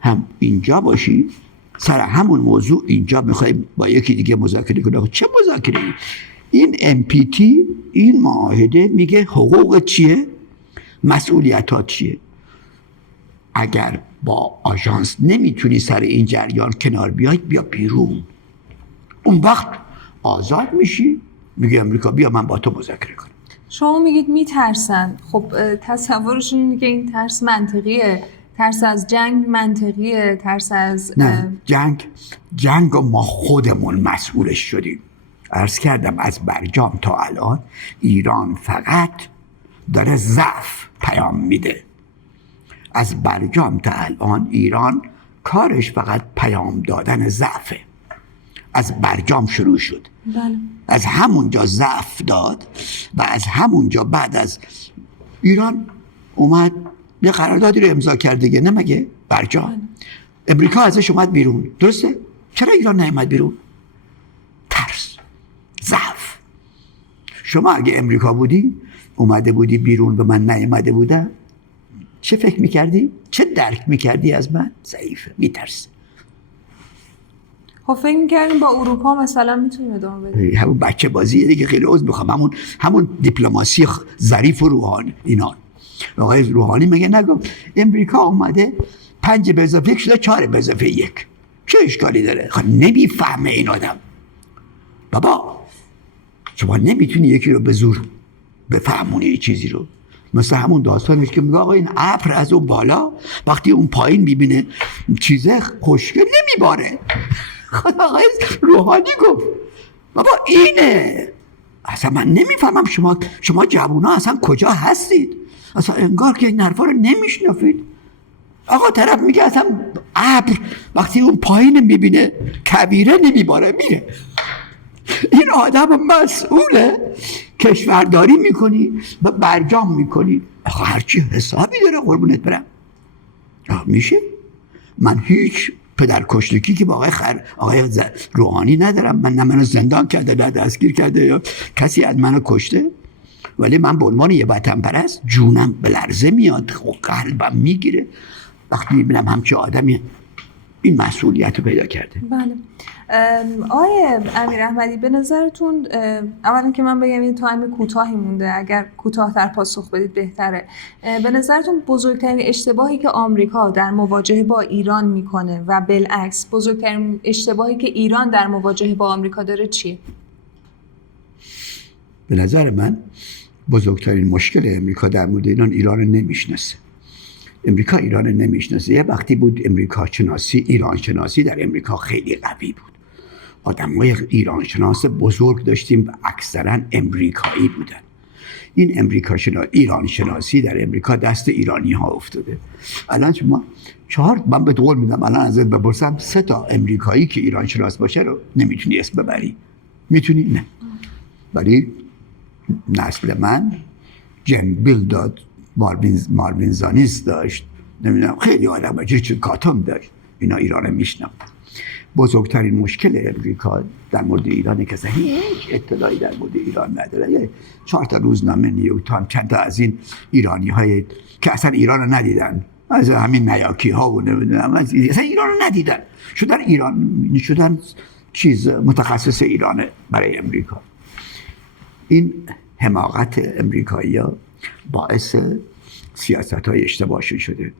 هم اینجا باشی سر همون موضوع اینجا میخوای با یکی دیگه مذاکره کنی. چه مذاکره؟ این NPT این معاهده میگه حقوق چیه؟ مسئولیتات چیه؟ اگر با آژانس نمیتونی سر این جریان کنار بیای، بیا بیرون. اون وقت آزاد میشی، میگه امریکا بیا من با تو مذاکره کنم. شما میگید میترسن. خب تصورشون اینه که این ترس منطقیه، ترس از جنگ منطقیه، ترس از نه جنگ ما خودمون مسئولش شدیم. عرض کردم از برجام تا الان ایران فقط داره ضعف پیام میده. از برجام تا الان ایران کارش فقط پیام دادن ضعفه. از برجام شروع شد. بله. از همونجا ضعف داد و از همونجا بعد از ایران اومد یه قراردادی رو امضا کرد دیگه، نه مگه؟ برجام. بله. امریکا ازش اومد بیرون، درسته؟ چرا ایران نیامد بیرون؟ ترس، ضعف. شما اگه امریکا بودی اومده بودی بیرون و من نیامده بودم، چه فکر میکردی؟ چه درک میکردی از من؟ ضعیفه، میترسه. خب فکر میکردیم با اروپا مثلا میتونیم ادامه بدیم. همون بچه بازیه دیگه، خیلی عذر میخوام، همون دیپلماسی ظریف و روحانی. اینا آقای روحانی میگه نگفت امریکا اومده 5 به اضافه 1 شده 4 به اضافه 1، چه اشکالی داره؟ خب نمیفهمه این آدم. بابا شما نمیتونی یکی رو به زور بفهمونی یه چیزی رو. مثل همون داستانش که میگه آقا این ابر از اون بالا وقتی اون پایین میبینه چیزه خوشگل نمیباره. خدا آقای روحانی گفت بابا اینه. اصلا من نمیفهمم شما جوونا اصلا کجا هستید؟ اصلا انگار که این حرفا رو نمیشنفید. آقا طرف میگه اصلا ابر وقتی اون پایین میبینه کبیره نمیباره میره. این آدم مسئوله، کشورداری میکنی و برجام میکنی. آخه هرچی حسابی داره قربونت برم. میشه؟ من هیچ پدرکشتگی که با آقای روحانی ندارم. من نه منو زندان کرده نه دستگیر کرده یا کسی از منو کشته، ولی من به عنوان یه وطن پرست جونم به لرزه میاد، قلبم میگیره وقتی میبینم همچه آدمی این مسئولیت رو پیدا کرده. بله. آقای امیر احمدی به نظرتون، اولا که من بگم این تایم کوتاهی مونده، اگر کوتاه‌تر پاسخ بدید بهتره، به نظرتون بزرگترین اشتباهی که آمریکا در مواجهه با ایران میکنه و بالعکس بزرگترین اشتباهی که ایران در مواجهه با آمریکا داره چیه؟ به نظر من بزرگترین مشکل امریکا در مورد ایران نمیشناسه. امریکا ایران نمیشناسه. یه وقتی بود ایران شناسی در امریکا خیلی قوی بود. آدمای ایران شناس بزرگ داشتیم و اکثرا امریکایی بودن. این ایران شناسی در امریکا دست ایرانی ها افتاده. الان شما من به قول میدم الان ازت بپرسم 3 تا امریکایی که ایران شناس باشه رو نمیتونی اسم ببری؟ میتونی؟ نه. ولی نسل من جیم بیل داد، ماروین زانیس داشت، نمیدونم خیلی آدم ریچارد کاتون داشت. اینا ایران میشناختن. بزرگترین مشکل امریکا در مورد ایرانه که هیچ اطلاعی در مورد ایران نداره. 4 تا روزنامه نیویورک تایمز، چند تا از این ایرانی های که اصلا ایران رو ندیدن، از همین نیاکی ها و نمیدونم اصلا ایران رو ندیدن، شدن چیز متخصص ایرانه برای امریکا. این حماقت امریکایی ها باعث سیاست های اشتباهی شده.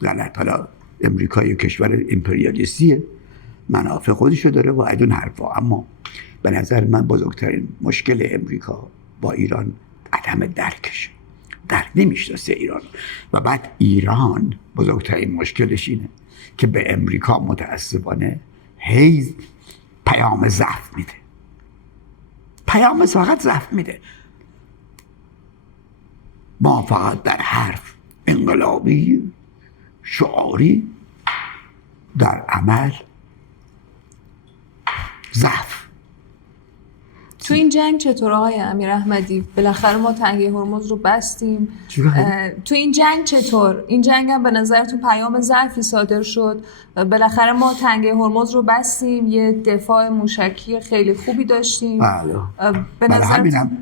غلط. حالا امریکا کشور امپریالیستیه، منافع خودشو داره و ایدون حرفا، اما به نظر من بزرگترین مشکل امریکا با ایران عدم درکشه. درک نمیشناسه ایران. و بعد ایران بزرگترین مشکلش اینه که به امریکا متاسفانه هی پیام ضعف میده. پیام فقط ضعف میده. ما فقط در حرف انقلابی شعاری، در عمل ضعف. تو این جنگ چطور آقای امیر احمدی؟ بالاخره ما تنگه هرمز رو بستیم. تو این جنگ چطور؟ این جنگ هم به نظرتون پیام ضعفی صادر شد؟ بالاخره ما تنگه هرمز رو بستیم، یه دفاع موشکی خیلی خوبی داشتیم.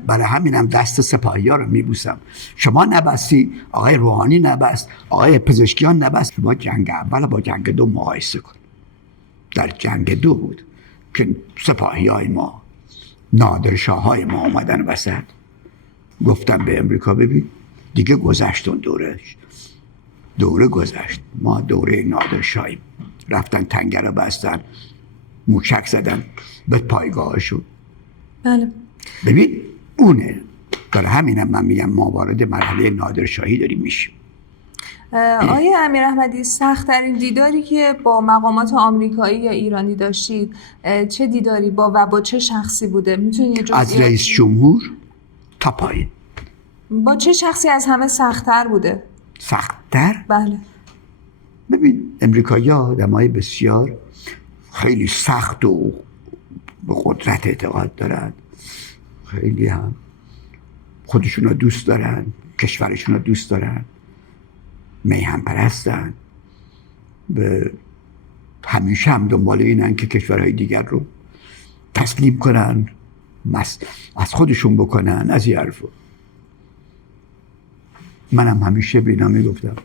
برای همینم دست سپاهی‌ها رو میبوسم. شما نبستی، آقای روحانی نبست، آقای پزشکیان نبست. شما جنگ اول با جنگ 2 مقایسه کن. در جنگ 2 بود که سپاهی‌های ما، نادرشاه‌های ما اومدن وسط گفتم به امریکا ببین دیگه گذشت اون دوره گذشت، ما دوره نادرشاهیم. رفتن تنگه رو بستن، موشک زدن به پایگاهشون. بله. ببین اونه. در همینم من میگم ما وارد مرحله نادرشاهی داریم میشیم. آقای امیراحمدی، سخت‌ترین دیداری که با مقامات آمریکایی یا ایرانی داشتید چه دیداری با چه شخصی بوده؟ میتونید از رئیس جمهور تا پایین. با چه شخصی از همه سخت‌تر بوده؟ سخت‌تر؟ بله. ببین امریکایی‌ها آدمای بسیار خیلی سخت و به قدرت اعتقاد دارن، خیلی هم خودشون رو دوست دارن، کشورشون رو دوست دارن، میهم پرستن، به همیشه هم دنبال اینن که کشورهای دیگر رو تسلیم کنن، از خودشون بکنن، از این حرفا. منم همیشه به اینا میگفتم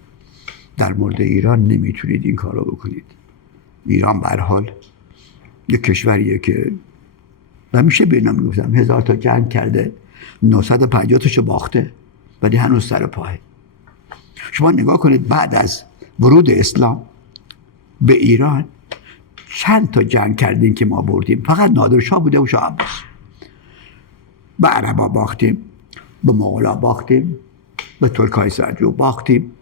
در مورد ایران نمیتونید این کار رو بکنید. ایران به هر حال یک کشوریه که همیشه به اینا میگفتم 1000 تا جنگ کرده، 950 تاشو باخته ولی هنوز سر پاه. شما نگاه کنید بعد از ورود اسلام به ایران چند تا جنگ کردیم که ما بردیم. فقط نادرشاه بوده و شاه عباس. به عربا باختیم، به مغولا باختیم، به ترکای سلجوق باختیم،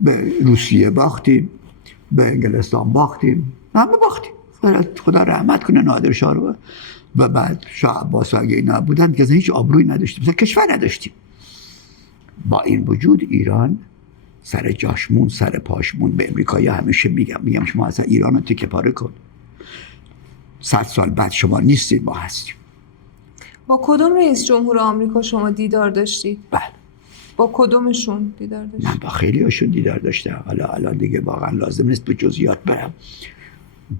به روسیه باختیم، به انگلستان باختیم، همه باختیم. خدا رحمت کنه نادرشاه رو. و بعد شاه عباس اگه اینا بودن که هیچ آبرویی نداشتیم، مثلا کشور نداشتیم. با این وجود ایران سر جاشمون، سر پاشمون. به امریکایی همیشه میگم شما اصلا ایران رو تیکه پاره کن، 100 سال بعد شما نیستید، ما هستیم. با کدوم رئیس جمهور آمریکا شما دیدار داشتید؟ بله. با کدومشون دیدار داشتید؟ من با خیلی هاشون دیدار داشتم. الان دیگه واقعا لازم نیست به جزئیات برم.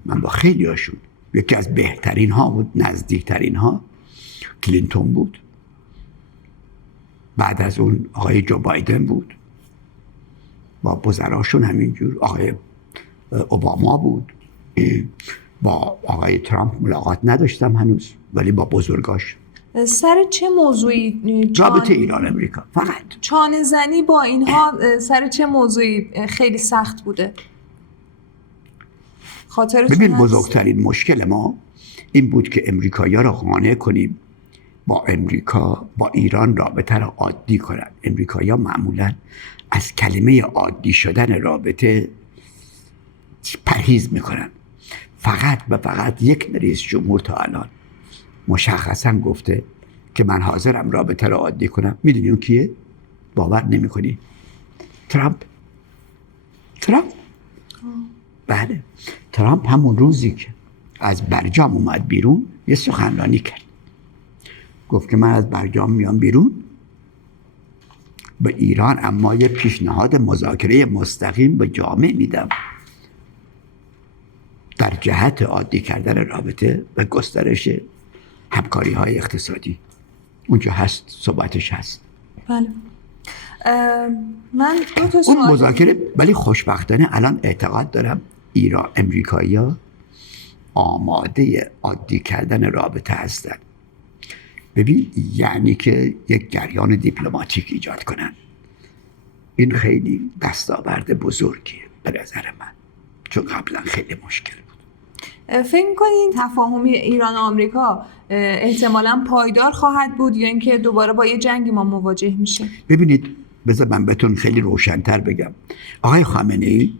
من با خیلی هاشون، یکی از بهترین ها بود، نزدیکترین ها کلینتون بود، بعد از اون آقای جو بایدن بود، با وزراشون همینجور آقای اوباما بود. با آقای ترامپ ملاقات نداشتم هنوز، ولی با بزرگاش. سر چه موضوعی رابطه ایران امریکا فقط چانه زنی با اینها سر چه موضوعی خیلی سخت بوده؟ خاطرتون ببین هست؟ بزرگترین مشکل ما این بود که امریکایی‌ها را قانع کنیم با ایران رابطه را عادی کنن. امریکایی‌ها معمولاً از کلمه عادی شدن رابطه پرهیز میکنن. فقط یک رئیس جمهور تا الان مشخصاً گفته که من حاضرم رابطه را عادی کنم. میدونی اون کیه؟ باور نمیکنی؟ ترامپ. بله، ترامپ همون روزی که از برجام اومد بیرون یه سخنرانی کرد، گفت که من از برجام میام بیرون به ایران، اما یه پیشنهاد مذاکره مستقیم به جامعه میدم در جهت عادی کردن رابطه و گسترش همکاری های اقتصادی. اونجا هست، صحبتش هست. بله. من دو تا سوال اون مذاکره، ولی خوشبختانه الان اعتقاد دارم امریکایی‌ها آماده عادی کردن رابطه هستن. ببین یعنی که یک جریان دیپلماتیک ایجاد کنن. این خیلی دستاورد بزرگیه به نظر من، چون قبلا خیلی مشکل بود. فکر می‌کنین تفاهمی ایران و آمریکا احتمالاً پایدار خواهد بود یا اینکه دوباره با یه جنگی ما مواجه میشیم؟ ببینید بذار من بهتون خیلی روشن‌تر بگم. آقای خامنه‌ای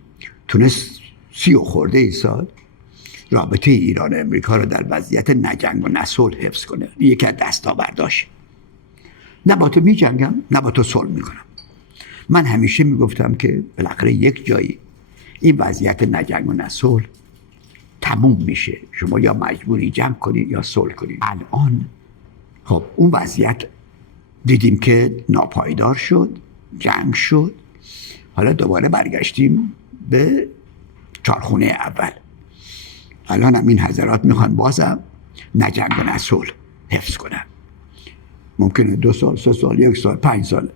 تونست 30 و خورده سال رابطه ایران و امریکا رو در وضعیت نه جنگ و نه صلح حفظ کنه. یکی از دستاورداش. نه با تو می جنگم نه با تو صلح میکنم. من همیشه میگفتم که بالاخره یک جایی این وضعیت نه جنگ و نه صلح تموم میشه، شما یا مجبوری جنگ کنی یا صلح کنی. الان خب اون وضعیت دیدیم که ناپایدار شد، جنگ شد، حالا دوباره برگشتیم به چارخونه اول. الان هم این حضرات میخوان بازم نه جنگ و نه صلح حفظ کنن. ممکنه 2 سال، 3 سال، 1 سال، 5 سال،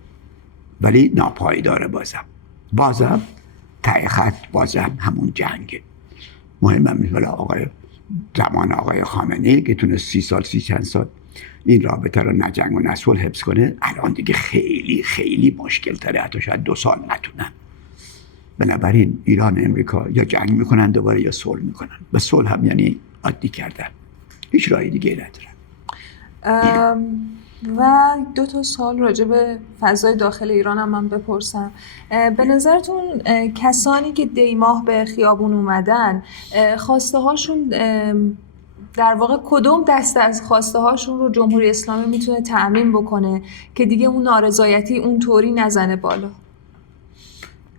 ولی ناپایداره. بازم ته خط بازم همون جنگه. مهم هم مثلا زمان آقای خامنه‌ای که تونست 30 سال 30 چند سال این رابطه رو نه جنگ و نه صلح حفظ کنه، الان دیگه خیلی خیلی مشکل تره، حتی شاید 2 سال نتونن. بنابراین ایران و امریکا یا جنگ میکنن دوباره یا صلح میکنن. به صلح هم یعنی عادی کردن، هیچ راهی دیگه ندارن. و 2 سوال راجع به فضای داخل ایران هم من بپرسم. به نظرتون کسانی که دیماه به خیابون اومدن خواسته هاشون در واقع کدوم دسته از خواسته هاشون رو جمهوری اسلامی میتونه تأمین بکنه که دیگه اون نارضایتی اون طوری نزنه بالا؟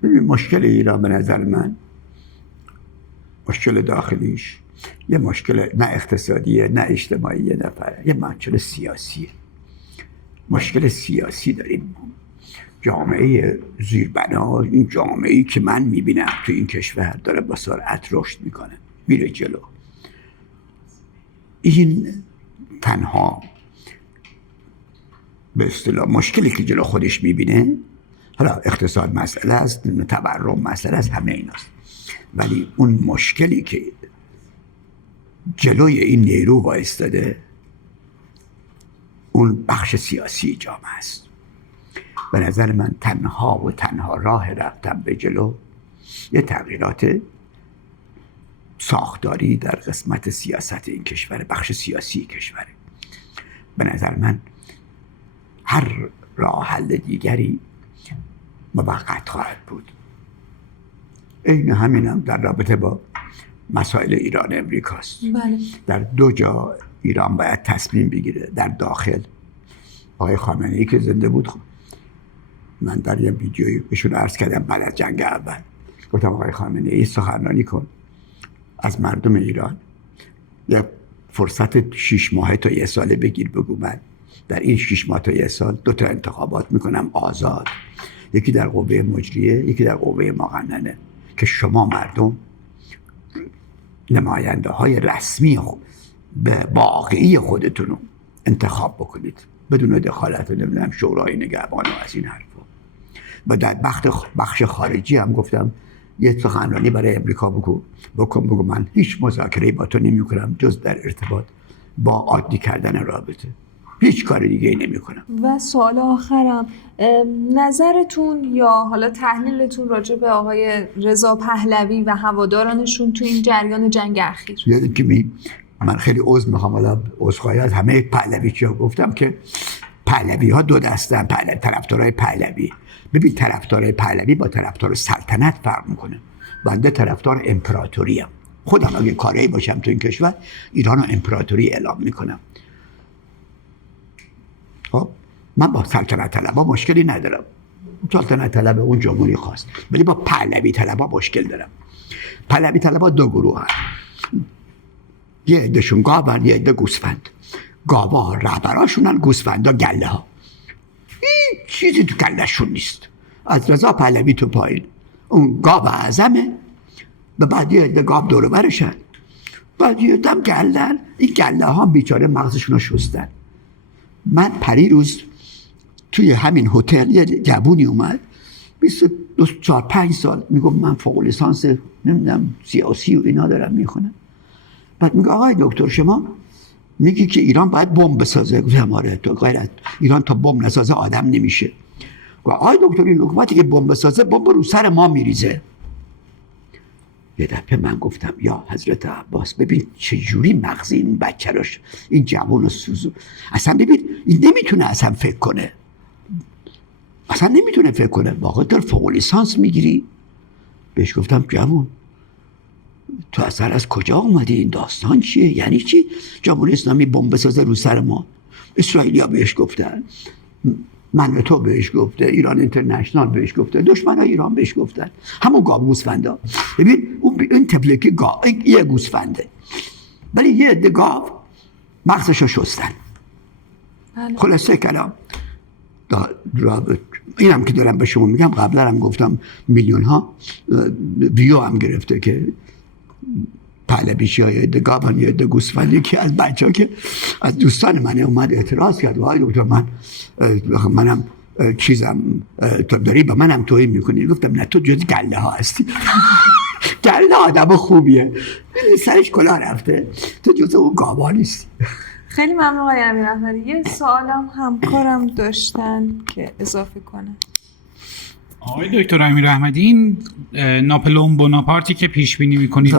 مشکل ایران به نظر من مشکل داخلیش یه مشکل نه اقتصادیه نه اجتماعی، یه مشکل سیاسیه. مشکل سیاسی داریم. جامعه زیربنا، این جامعه‌ای که من میبینم تو این کشور داره با سرعت رشد میکنه، میره جلو. این تنها به اصطلاح مشکلی که جلو خودش میبینه، حالا اقتصاد مسئله است، تورم مسئله است، همه ایناست، ولی اون مشکلی که جلوی این نیرو وایستاده اون بخش سیاسی جامعه است. به نظر من تنها راه رفتن به جلو یه تغییرات ساختاری در قسمت سیاست این کشور، بخش سیاسی کشوره. به نظر من هر راه حل دیگری موقت خواهد بود. این همینم در رابطه با مسائل ایران امریکاست. بله. در 2 جا ایران باید تصمیم بگیره. در داخل آقای خامنه‌ای که زنده بود، من در یه ویدیویی بهشون عرض کردم بعد از جنگ اول، گفتم آقای خامنه‌ای سخنرانی کن از مردم ایران، یه فرصت 6 ماه تا 1 ساله بگیر، بگو من در این 6 ماه تا 1 سال 2 تا انتخابات میکنم آزاد، یکی در قوه مجریه یکی در قوه مقننه، که شما مردم نماینده های رسمی به واقعی خودتون رو انتخاب بکنید بدون دخالت نمیدونم شورای نگهبان و از این حرفا. و در بخش خارجی هم گفتم یه سخنرانی برای امریکا بگو من هیچ مذاکره‌ای با تو نمی کنم جز در ارتباط با عادی کردن رابطه، هیچ کار دیگه ای نمی کنم. و سوال آخرم، نظرتون یا حالا تحلیلتون راجع به آقای رضا پهلوی و هوادارانشون تو این جریان جنگ اخیر؟ یادم که من خیلی عذر میخوام، حالا عذرخواهی از همه پهلوی‌ها، گفتم که پهلوی ها 2 دستن، طرفدارای پهلوی. ببین طرفدار پهلوی با طرفدار سلطنت فرق میکنه. بنده طرفدار امپراتوریم. خودم اگه کاری باشم تو این کشور ایران رو امپراتوری اعلام میکنم. خب من با سلطنت طلبا مشکلی ندارم، سلطنت طلب اون جمهوری خواست، ولی با پهلوی طلبا مشکل دارم. پهلوی طلبا 2 گروه هست، یه عدهشون گاون، یه عده گوسفند. گاوا رهبراشونن، گوسفندا گله ها. هیچ چیزی تو گلهشون نیست، از رضا پهلوی تو پایین. اون گاو اعظمه، به بعد یه عده گاو دور و برشن، بعد یه دم گلن. این گله ها بیچاره مغزشون رو شستن. من پریروز توی همین هتل یه جوونی اومد 24-5 سال، میگم من فوق لیسانس نمیدونم سیاسی و اینا دارم میخونم. بعد میگه آقای دکتر شما میگی که ایران باید بمب بسازه. گفتم آره، تو غیرت ایران تا بمب نسازه آدم نمیشه. گفت آقای دکتر این حکومتی که بمب بسازه بمب رو سر ما میریزه. یه دفعه من گفتم یا حضرت عباس ببین چه جوری مغز این بچه روش، این جوان و سوزو اصلا ببین این نمیتونه اصلا فکر کنه، اصلا نمیتونه فکر کنه. واقعا تو فوق لیسانس میگیری؟ بهش گفتم جوان تو اصلا از کجا اومدی؟ این داستان چیه؟ یعنی چی جمهوری اسلامی بمب بسازه رو سر ما؟ اسرائیلیا بهش گفتن، من تو بهش گفته، ایران اینترنشنال بهش گفته، دشمنای ایران بهش گفتن، همون گاو گوسفندا. ببین اون تفلکی گاو یه گوسفنده، ولی یه عده گاو مغزشو شستن. خلاصه کلام اینم که دارم به شما میگم، قبلا هم گفتم میلیون ها ویو هم گرفته که پهلوی‌ها یه عده گاون یه عده گوسفند. یکی از بچه‌ها که از دوستان من اومد اعتراض کرد، وای دکتر منم چیزم، تو داری به منم توهین میکنی. گفتم نه، تو جز گله ها هستی. گله آدم خوبیه، سرش کلاه رفته، تو جز اون گاوا نیستی. خیلی ممنون آقای امیررحمتی. یه سوالم همکارم داشتن که اضافه کنه. آقای دکتر امیررحمتی، این ناپلئون بوناپارتی که پیش بینی می‌کنید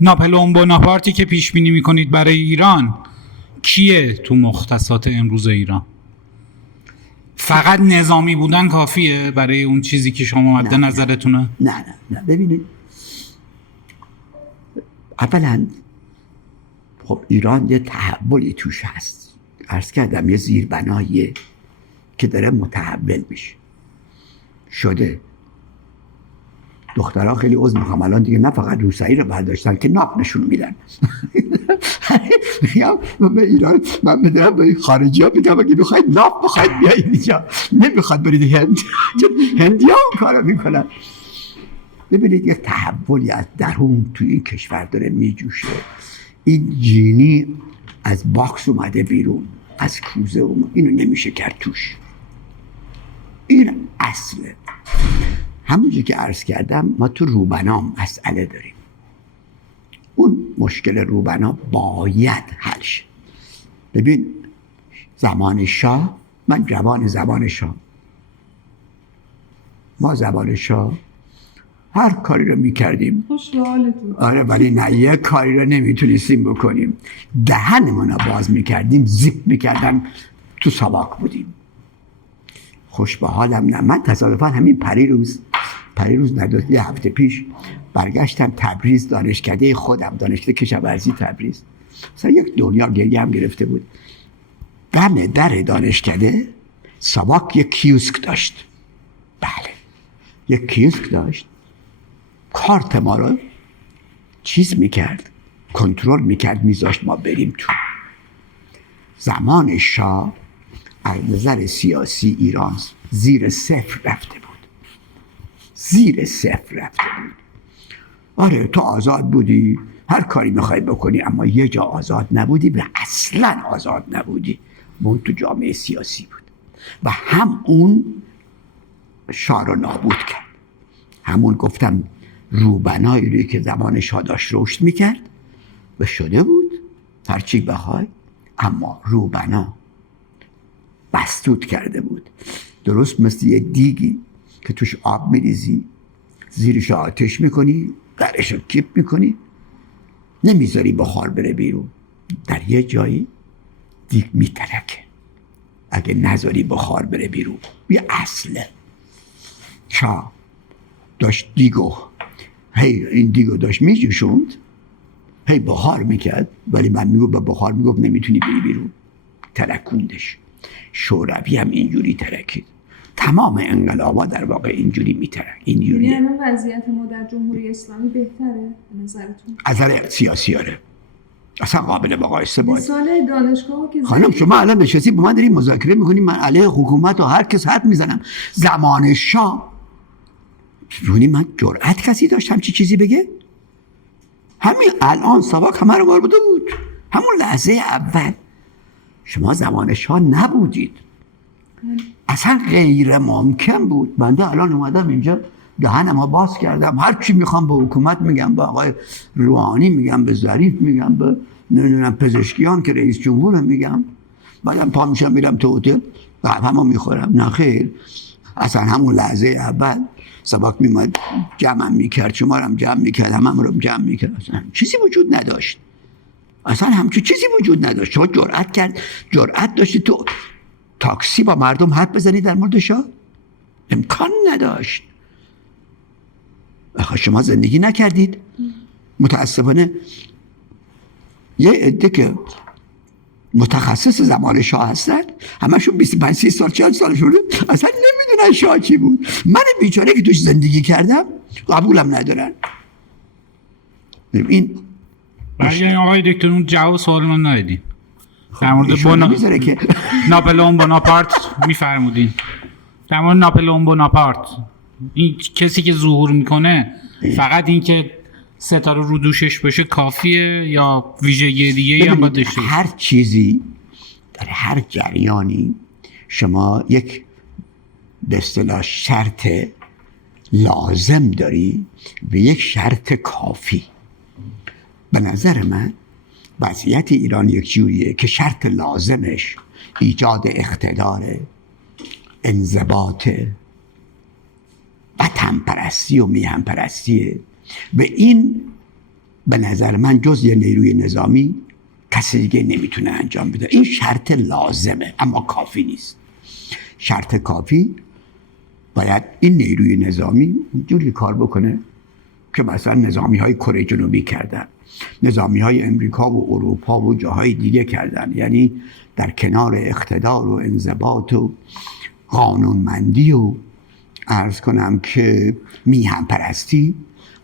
ناپلئون بوناپارتی که پیش بینی می‌کنید برای ایران کیه تو مختصات امروز ایران؟ فقط نظامی بودن کافیه برای اون چیزی که شما مد نظرتونه؟ نه ببینید، اولا خب ایران یه تحولی توش هست، عرض کردم یه زیربناییه که داره متحول میشه شده. دخترها خیلی عذر میخوام الان دیگه نه فقط روسری رو برداشتن که ناپ نشون میدن. من به ایران من میدونم به خارجی ها میگم اگه بخواید ناپ بخواید بیایید اینجا، نمیخواد برید هند، چون هندی ها اون کارو میکنن. ببینید یک تحولی از درون توی این کشور داره میجوشه. این جینی از باکس اومده بیرون، از کوزه اومده، اینو نمیشه کرد توش. این اصله. همونجور که عرض کردم ما تو روبنا مسئله داریم. اون مشکل روبنا باید حل شه. ببین زمان شاه، من جوان زمان شاه، ما زمان شاه هر کاری رو میکردیم. آره ولی نه یک کاری رو نمیتونستیم بکنیم. دهنمون رو باز میکردیم، زیپ میکردن تو ساواک بودیم. خوش به حالم نه. من تصادفاً همین پریروز نداشت یه هفته پیش برگشتم تبریز، دانشکده خودم، دانشکده کشاورزی تبریز. مثلا یک دنیا گریه هم گرفته بود. دم در دانشکده ساواک یک کیوسک داشت. بله یک کیوسک داشت، کارت ما رو چیز میکرد، کنترل میکرد، میذاشت ما بریم تو. زمان شاه از نظر سیاسی ایران زیر صفر رفته بود. آره تو آزاد بودی، هر کاری میخوای بکنی، اما یه جا آزاد نبودی و اصلا آزاد نبودی. اون تو جامعه سیاسی بود و هم اون شاه رو نابود کرد. همون گفتم روبنایی که زمان شاه داشت رشد میکرد و شده بود هرچی بخوای، اما روبنا بستود کرده بود. درست مثل یه دیگی که توش آب میریزی، زیرش آتش میکنی، درش رو کیپ میکنی، نمیذاری بخار بره بیرون. در یه جایی دیگ میترکه اگه نذاری بخار بره بیرون. یه اصله. شاه داشت این دیگو داشت میجوشوند، هی بخار میکرد، ولی من میگو به بخار میگفت نمیتونی بری بیرون، ترکوندش. شوروی هم اینجوری ترکید. تمام انقلابا در واقع اینجوری میترک. اینجوری. یعنی وضعیت ما در جمهوری اسلامی بهتره به نظرتون؟ از نظر سیاسی آره. اصلا قابل مقایسه باید. مثال دانشگاه که خانم شما الان نشستی با من داریم مذاکره میکنیم، من علیه حکومت و هر کس حرف میزنم. زمان شاه من جرأت کسی داشتم چیزی بگه؟ همین الان ساواک همه رو مربوطه بود. همون لحظه اول. شما زمان شاه نبودید. اصلا غیر ممکن بود. بنده الان اومدم اینجا دهنمو باز کردم، هر چی میخوام به حکومت میگم، به آقای روحانی میگم، به ظریف میگم، به نمیدونم پزشکیان که رئیس جمهور میگم، بعدم پا میشم میرم تو هتل و همو میخورم. نه خیر، اصلا همون لحظه اول ساواک میمد جمع میکرد، شما رو هم جمع میکرد، همه رو جمع میکرد. اصلا چیزی وجود نداشت. اصلا همچون چیزی وجود نداشت. شما جرأت داشتی تو تاکسی با مردم حرف بزنی در مورد شاه؟ امکان نداشت. شما زندگی نکردید. متاسفانه یه عده که متخصص زمان شاه هستن همشون 25-30 سال 40 سالشونه اصلا نمیدونن شاه چی بود. من بیچاره که توش زندگی کردم قبولم ندارن. این برگردیم آقای دکتر، اون جواب سوال من ندیدین در مورد ناپلئون بوناپارت میفرمودین. در مورد ناپلئون بوناپارت، این کسی که ظهور میکنه فقط این که ستاره رو دوشش باشه کافیه یا ویژگی دیگه هم باید داشته؟ هر چیزی در هر جریانی شما یک به اصطلاح شرط لازم داری و یک شرط کافی. به نظر من وضعیت ایران یک جوریه که شرط لازمش ایجاد اقتدار، انضباط، وطن پرستی و میهن پرستیه. و این به نظر من جز یه نیروی نظامی کسی دیگه نمیتونه انجام بده. این شرط لازمه اما کافی نیست. شرط کافی باید این نیروی نظامی جوری کار بکنه که مثلا نظامی های کره جنوبی کردن، نظامی های امریکا و اروپا و جاهای دیگه کردن. یعنی در کنار اقتدار و انضباط و قانونمندی و عرض کنم که میهن پرستی،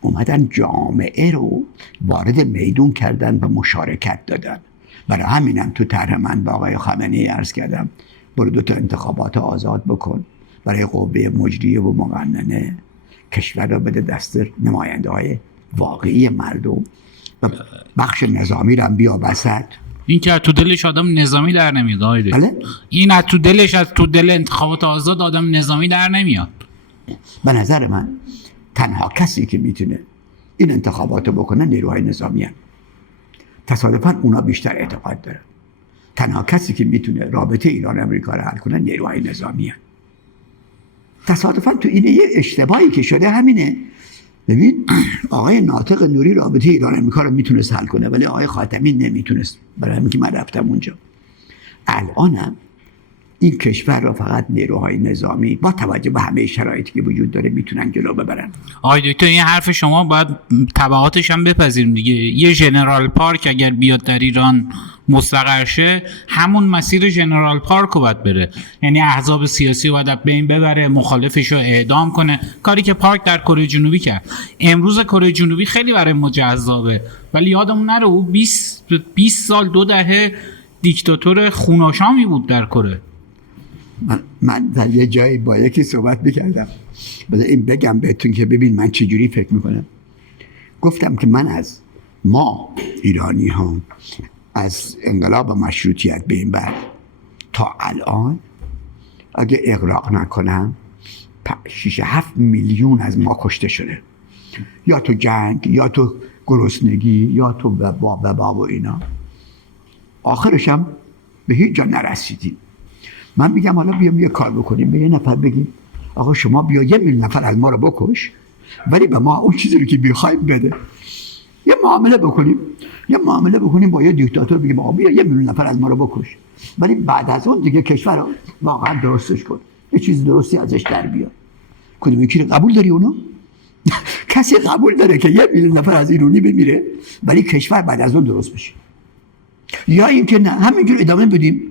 اومدن جامعه رو وارد میدون کردن و مشارکت دادن. برای همینم تو طرح من با آقای خامنه‌ای عرض کردم برو 2 انتخابات آزاد بکن، برای قوه مجریه و مقننه کشور رو بده دست نماینده های واقعی مردم و بخش نظامی رو هم بیا وسط. این که تو دلش آدم نظامی در نمیاد آیده. بله؟ این از تو دل انتخابات آزاد آدم نظامی در نمیاد. به نظر من تنها کسی که میتونه این انتخابات رو بکنه نیروهای نظامی هست. تصادفاً اونا بیشتر اعتقاد دارن. تنها کسی که میتونه رابطه ایران و امریکا رو حل کنه نیروهای نظامی هست. تصادفاً تو این یه اشتباهی که شده همینه. ببین آقای ناطق نوری رابطه ایران و امریکا رو میتونست حل کنه ولی آقای خاتمی نمیتونست. برای همین که من رفتم اونجا. الانم این کشور رو فقط نیروهای نظامی با توجه به همه شرایطی که وجود داره میتونن جلو ببرن. آقای دکتر این حرف شما باید تبعاتش هم بپذیریم دیگه. یه ژنرال پارک اگر بیاد در ایران مستقر شه همون مسیر ژنرال پارک رو باید بره. یعنی احزاب سیاسی رو باید بین ببره، مخالفش رو اعدام کنه، کاری که پارک در کره جنوبی کرد. امروز کره جنوبی خیلی برای ما جذابه ولی یادمون نره او 20 سال 2 دهه دیکتاتور خوناشامی بود در کره. من در یه جایی با یکی صحبت میکردم، بذار این بگم بهتون که ببین من چجوری فکر میکنم. گفتم که من از ما ایرانی ها از انقلاب مشروطیت به این بعد تا الان اگه اغراق نکنم 6-7 میلیون از ما کشته شده، یا تو جنگ یا تو گرسنگی یا تو وبا و اینا. آخرش هم به هیچ جا نرسیدیم. من میگم حالا بیام یه کار بکنیم، به یه نفر بگیم آقا شما بیا 1 میلیون نفر از ما رو بکش ولی به ما اون چیزی رو که میخوایم بده. یه معامله بکنیم با یه دیکتاتور، بگیم آقا بیا 1 میلیون نفر از ما رو بکش ولی بعد از اون دیگه کشور رو واقعا درستش کن، یه چیز درستی ازش در بیاد. کدوم یکی رو قبول داری اونو؟ کسی قبول داره که 1 میلیون نفر از ایرانی بمیره ولی کشور بعد از اون درست بشه؟ یا اینکه نه همینجور ادامه بدیم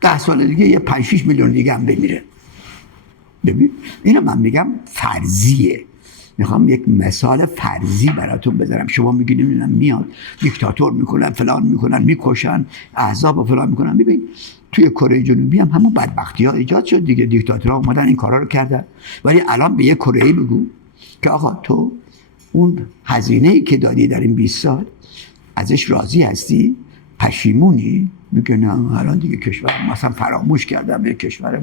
10 سال دیگه یه 5-6 میلیون دیگه هم بمیره. ببین اینو من میگم فرضیه، میخوام یک مثال فرضی براتون بذارم. شما میگین نمیدونم میاد دیکتاتور میکنن فلان میکنن میکشن احزاب و فلان میکنن. ببین توی کره جنوبی هم همون بدبختی ها ایجاد شد دیگه، دیکتاتورها اومدن این کارا رو کردن. ولی الان به یه کره‌ای بگو که آقا تو اون هزینه‌ای که دادی در این 20 سال ازش راضی هستی؟ پشیمونی؟ میگه نه الان دیگه کشور مثلا فراموش کردم، یه کشور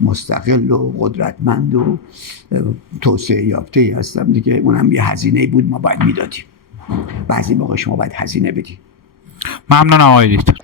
مستقل و قدرتمند و توسعه یافته هستم دیگه، اونم یه هزینه‌ای بود ما باید میدادیم. بعضی موقع شما باید هزینه بدی. ممنون آقای دکتر.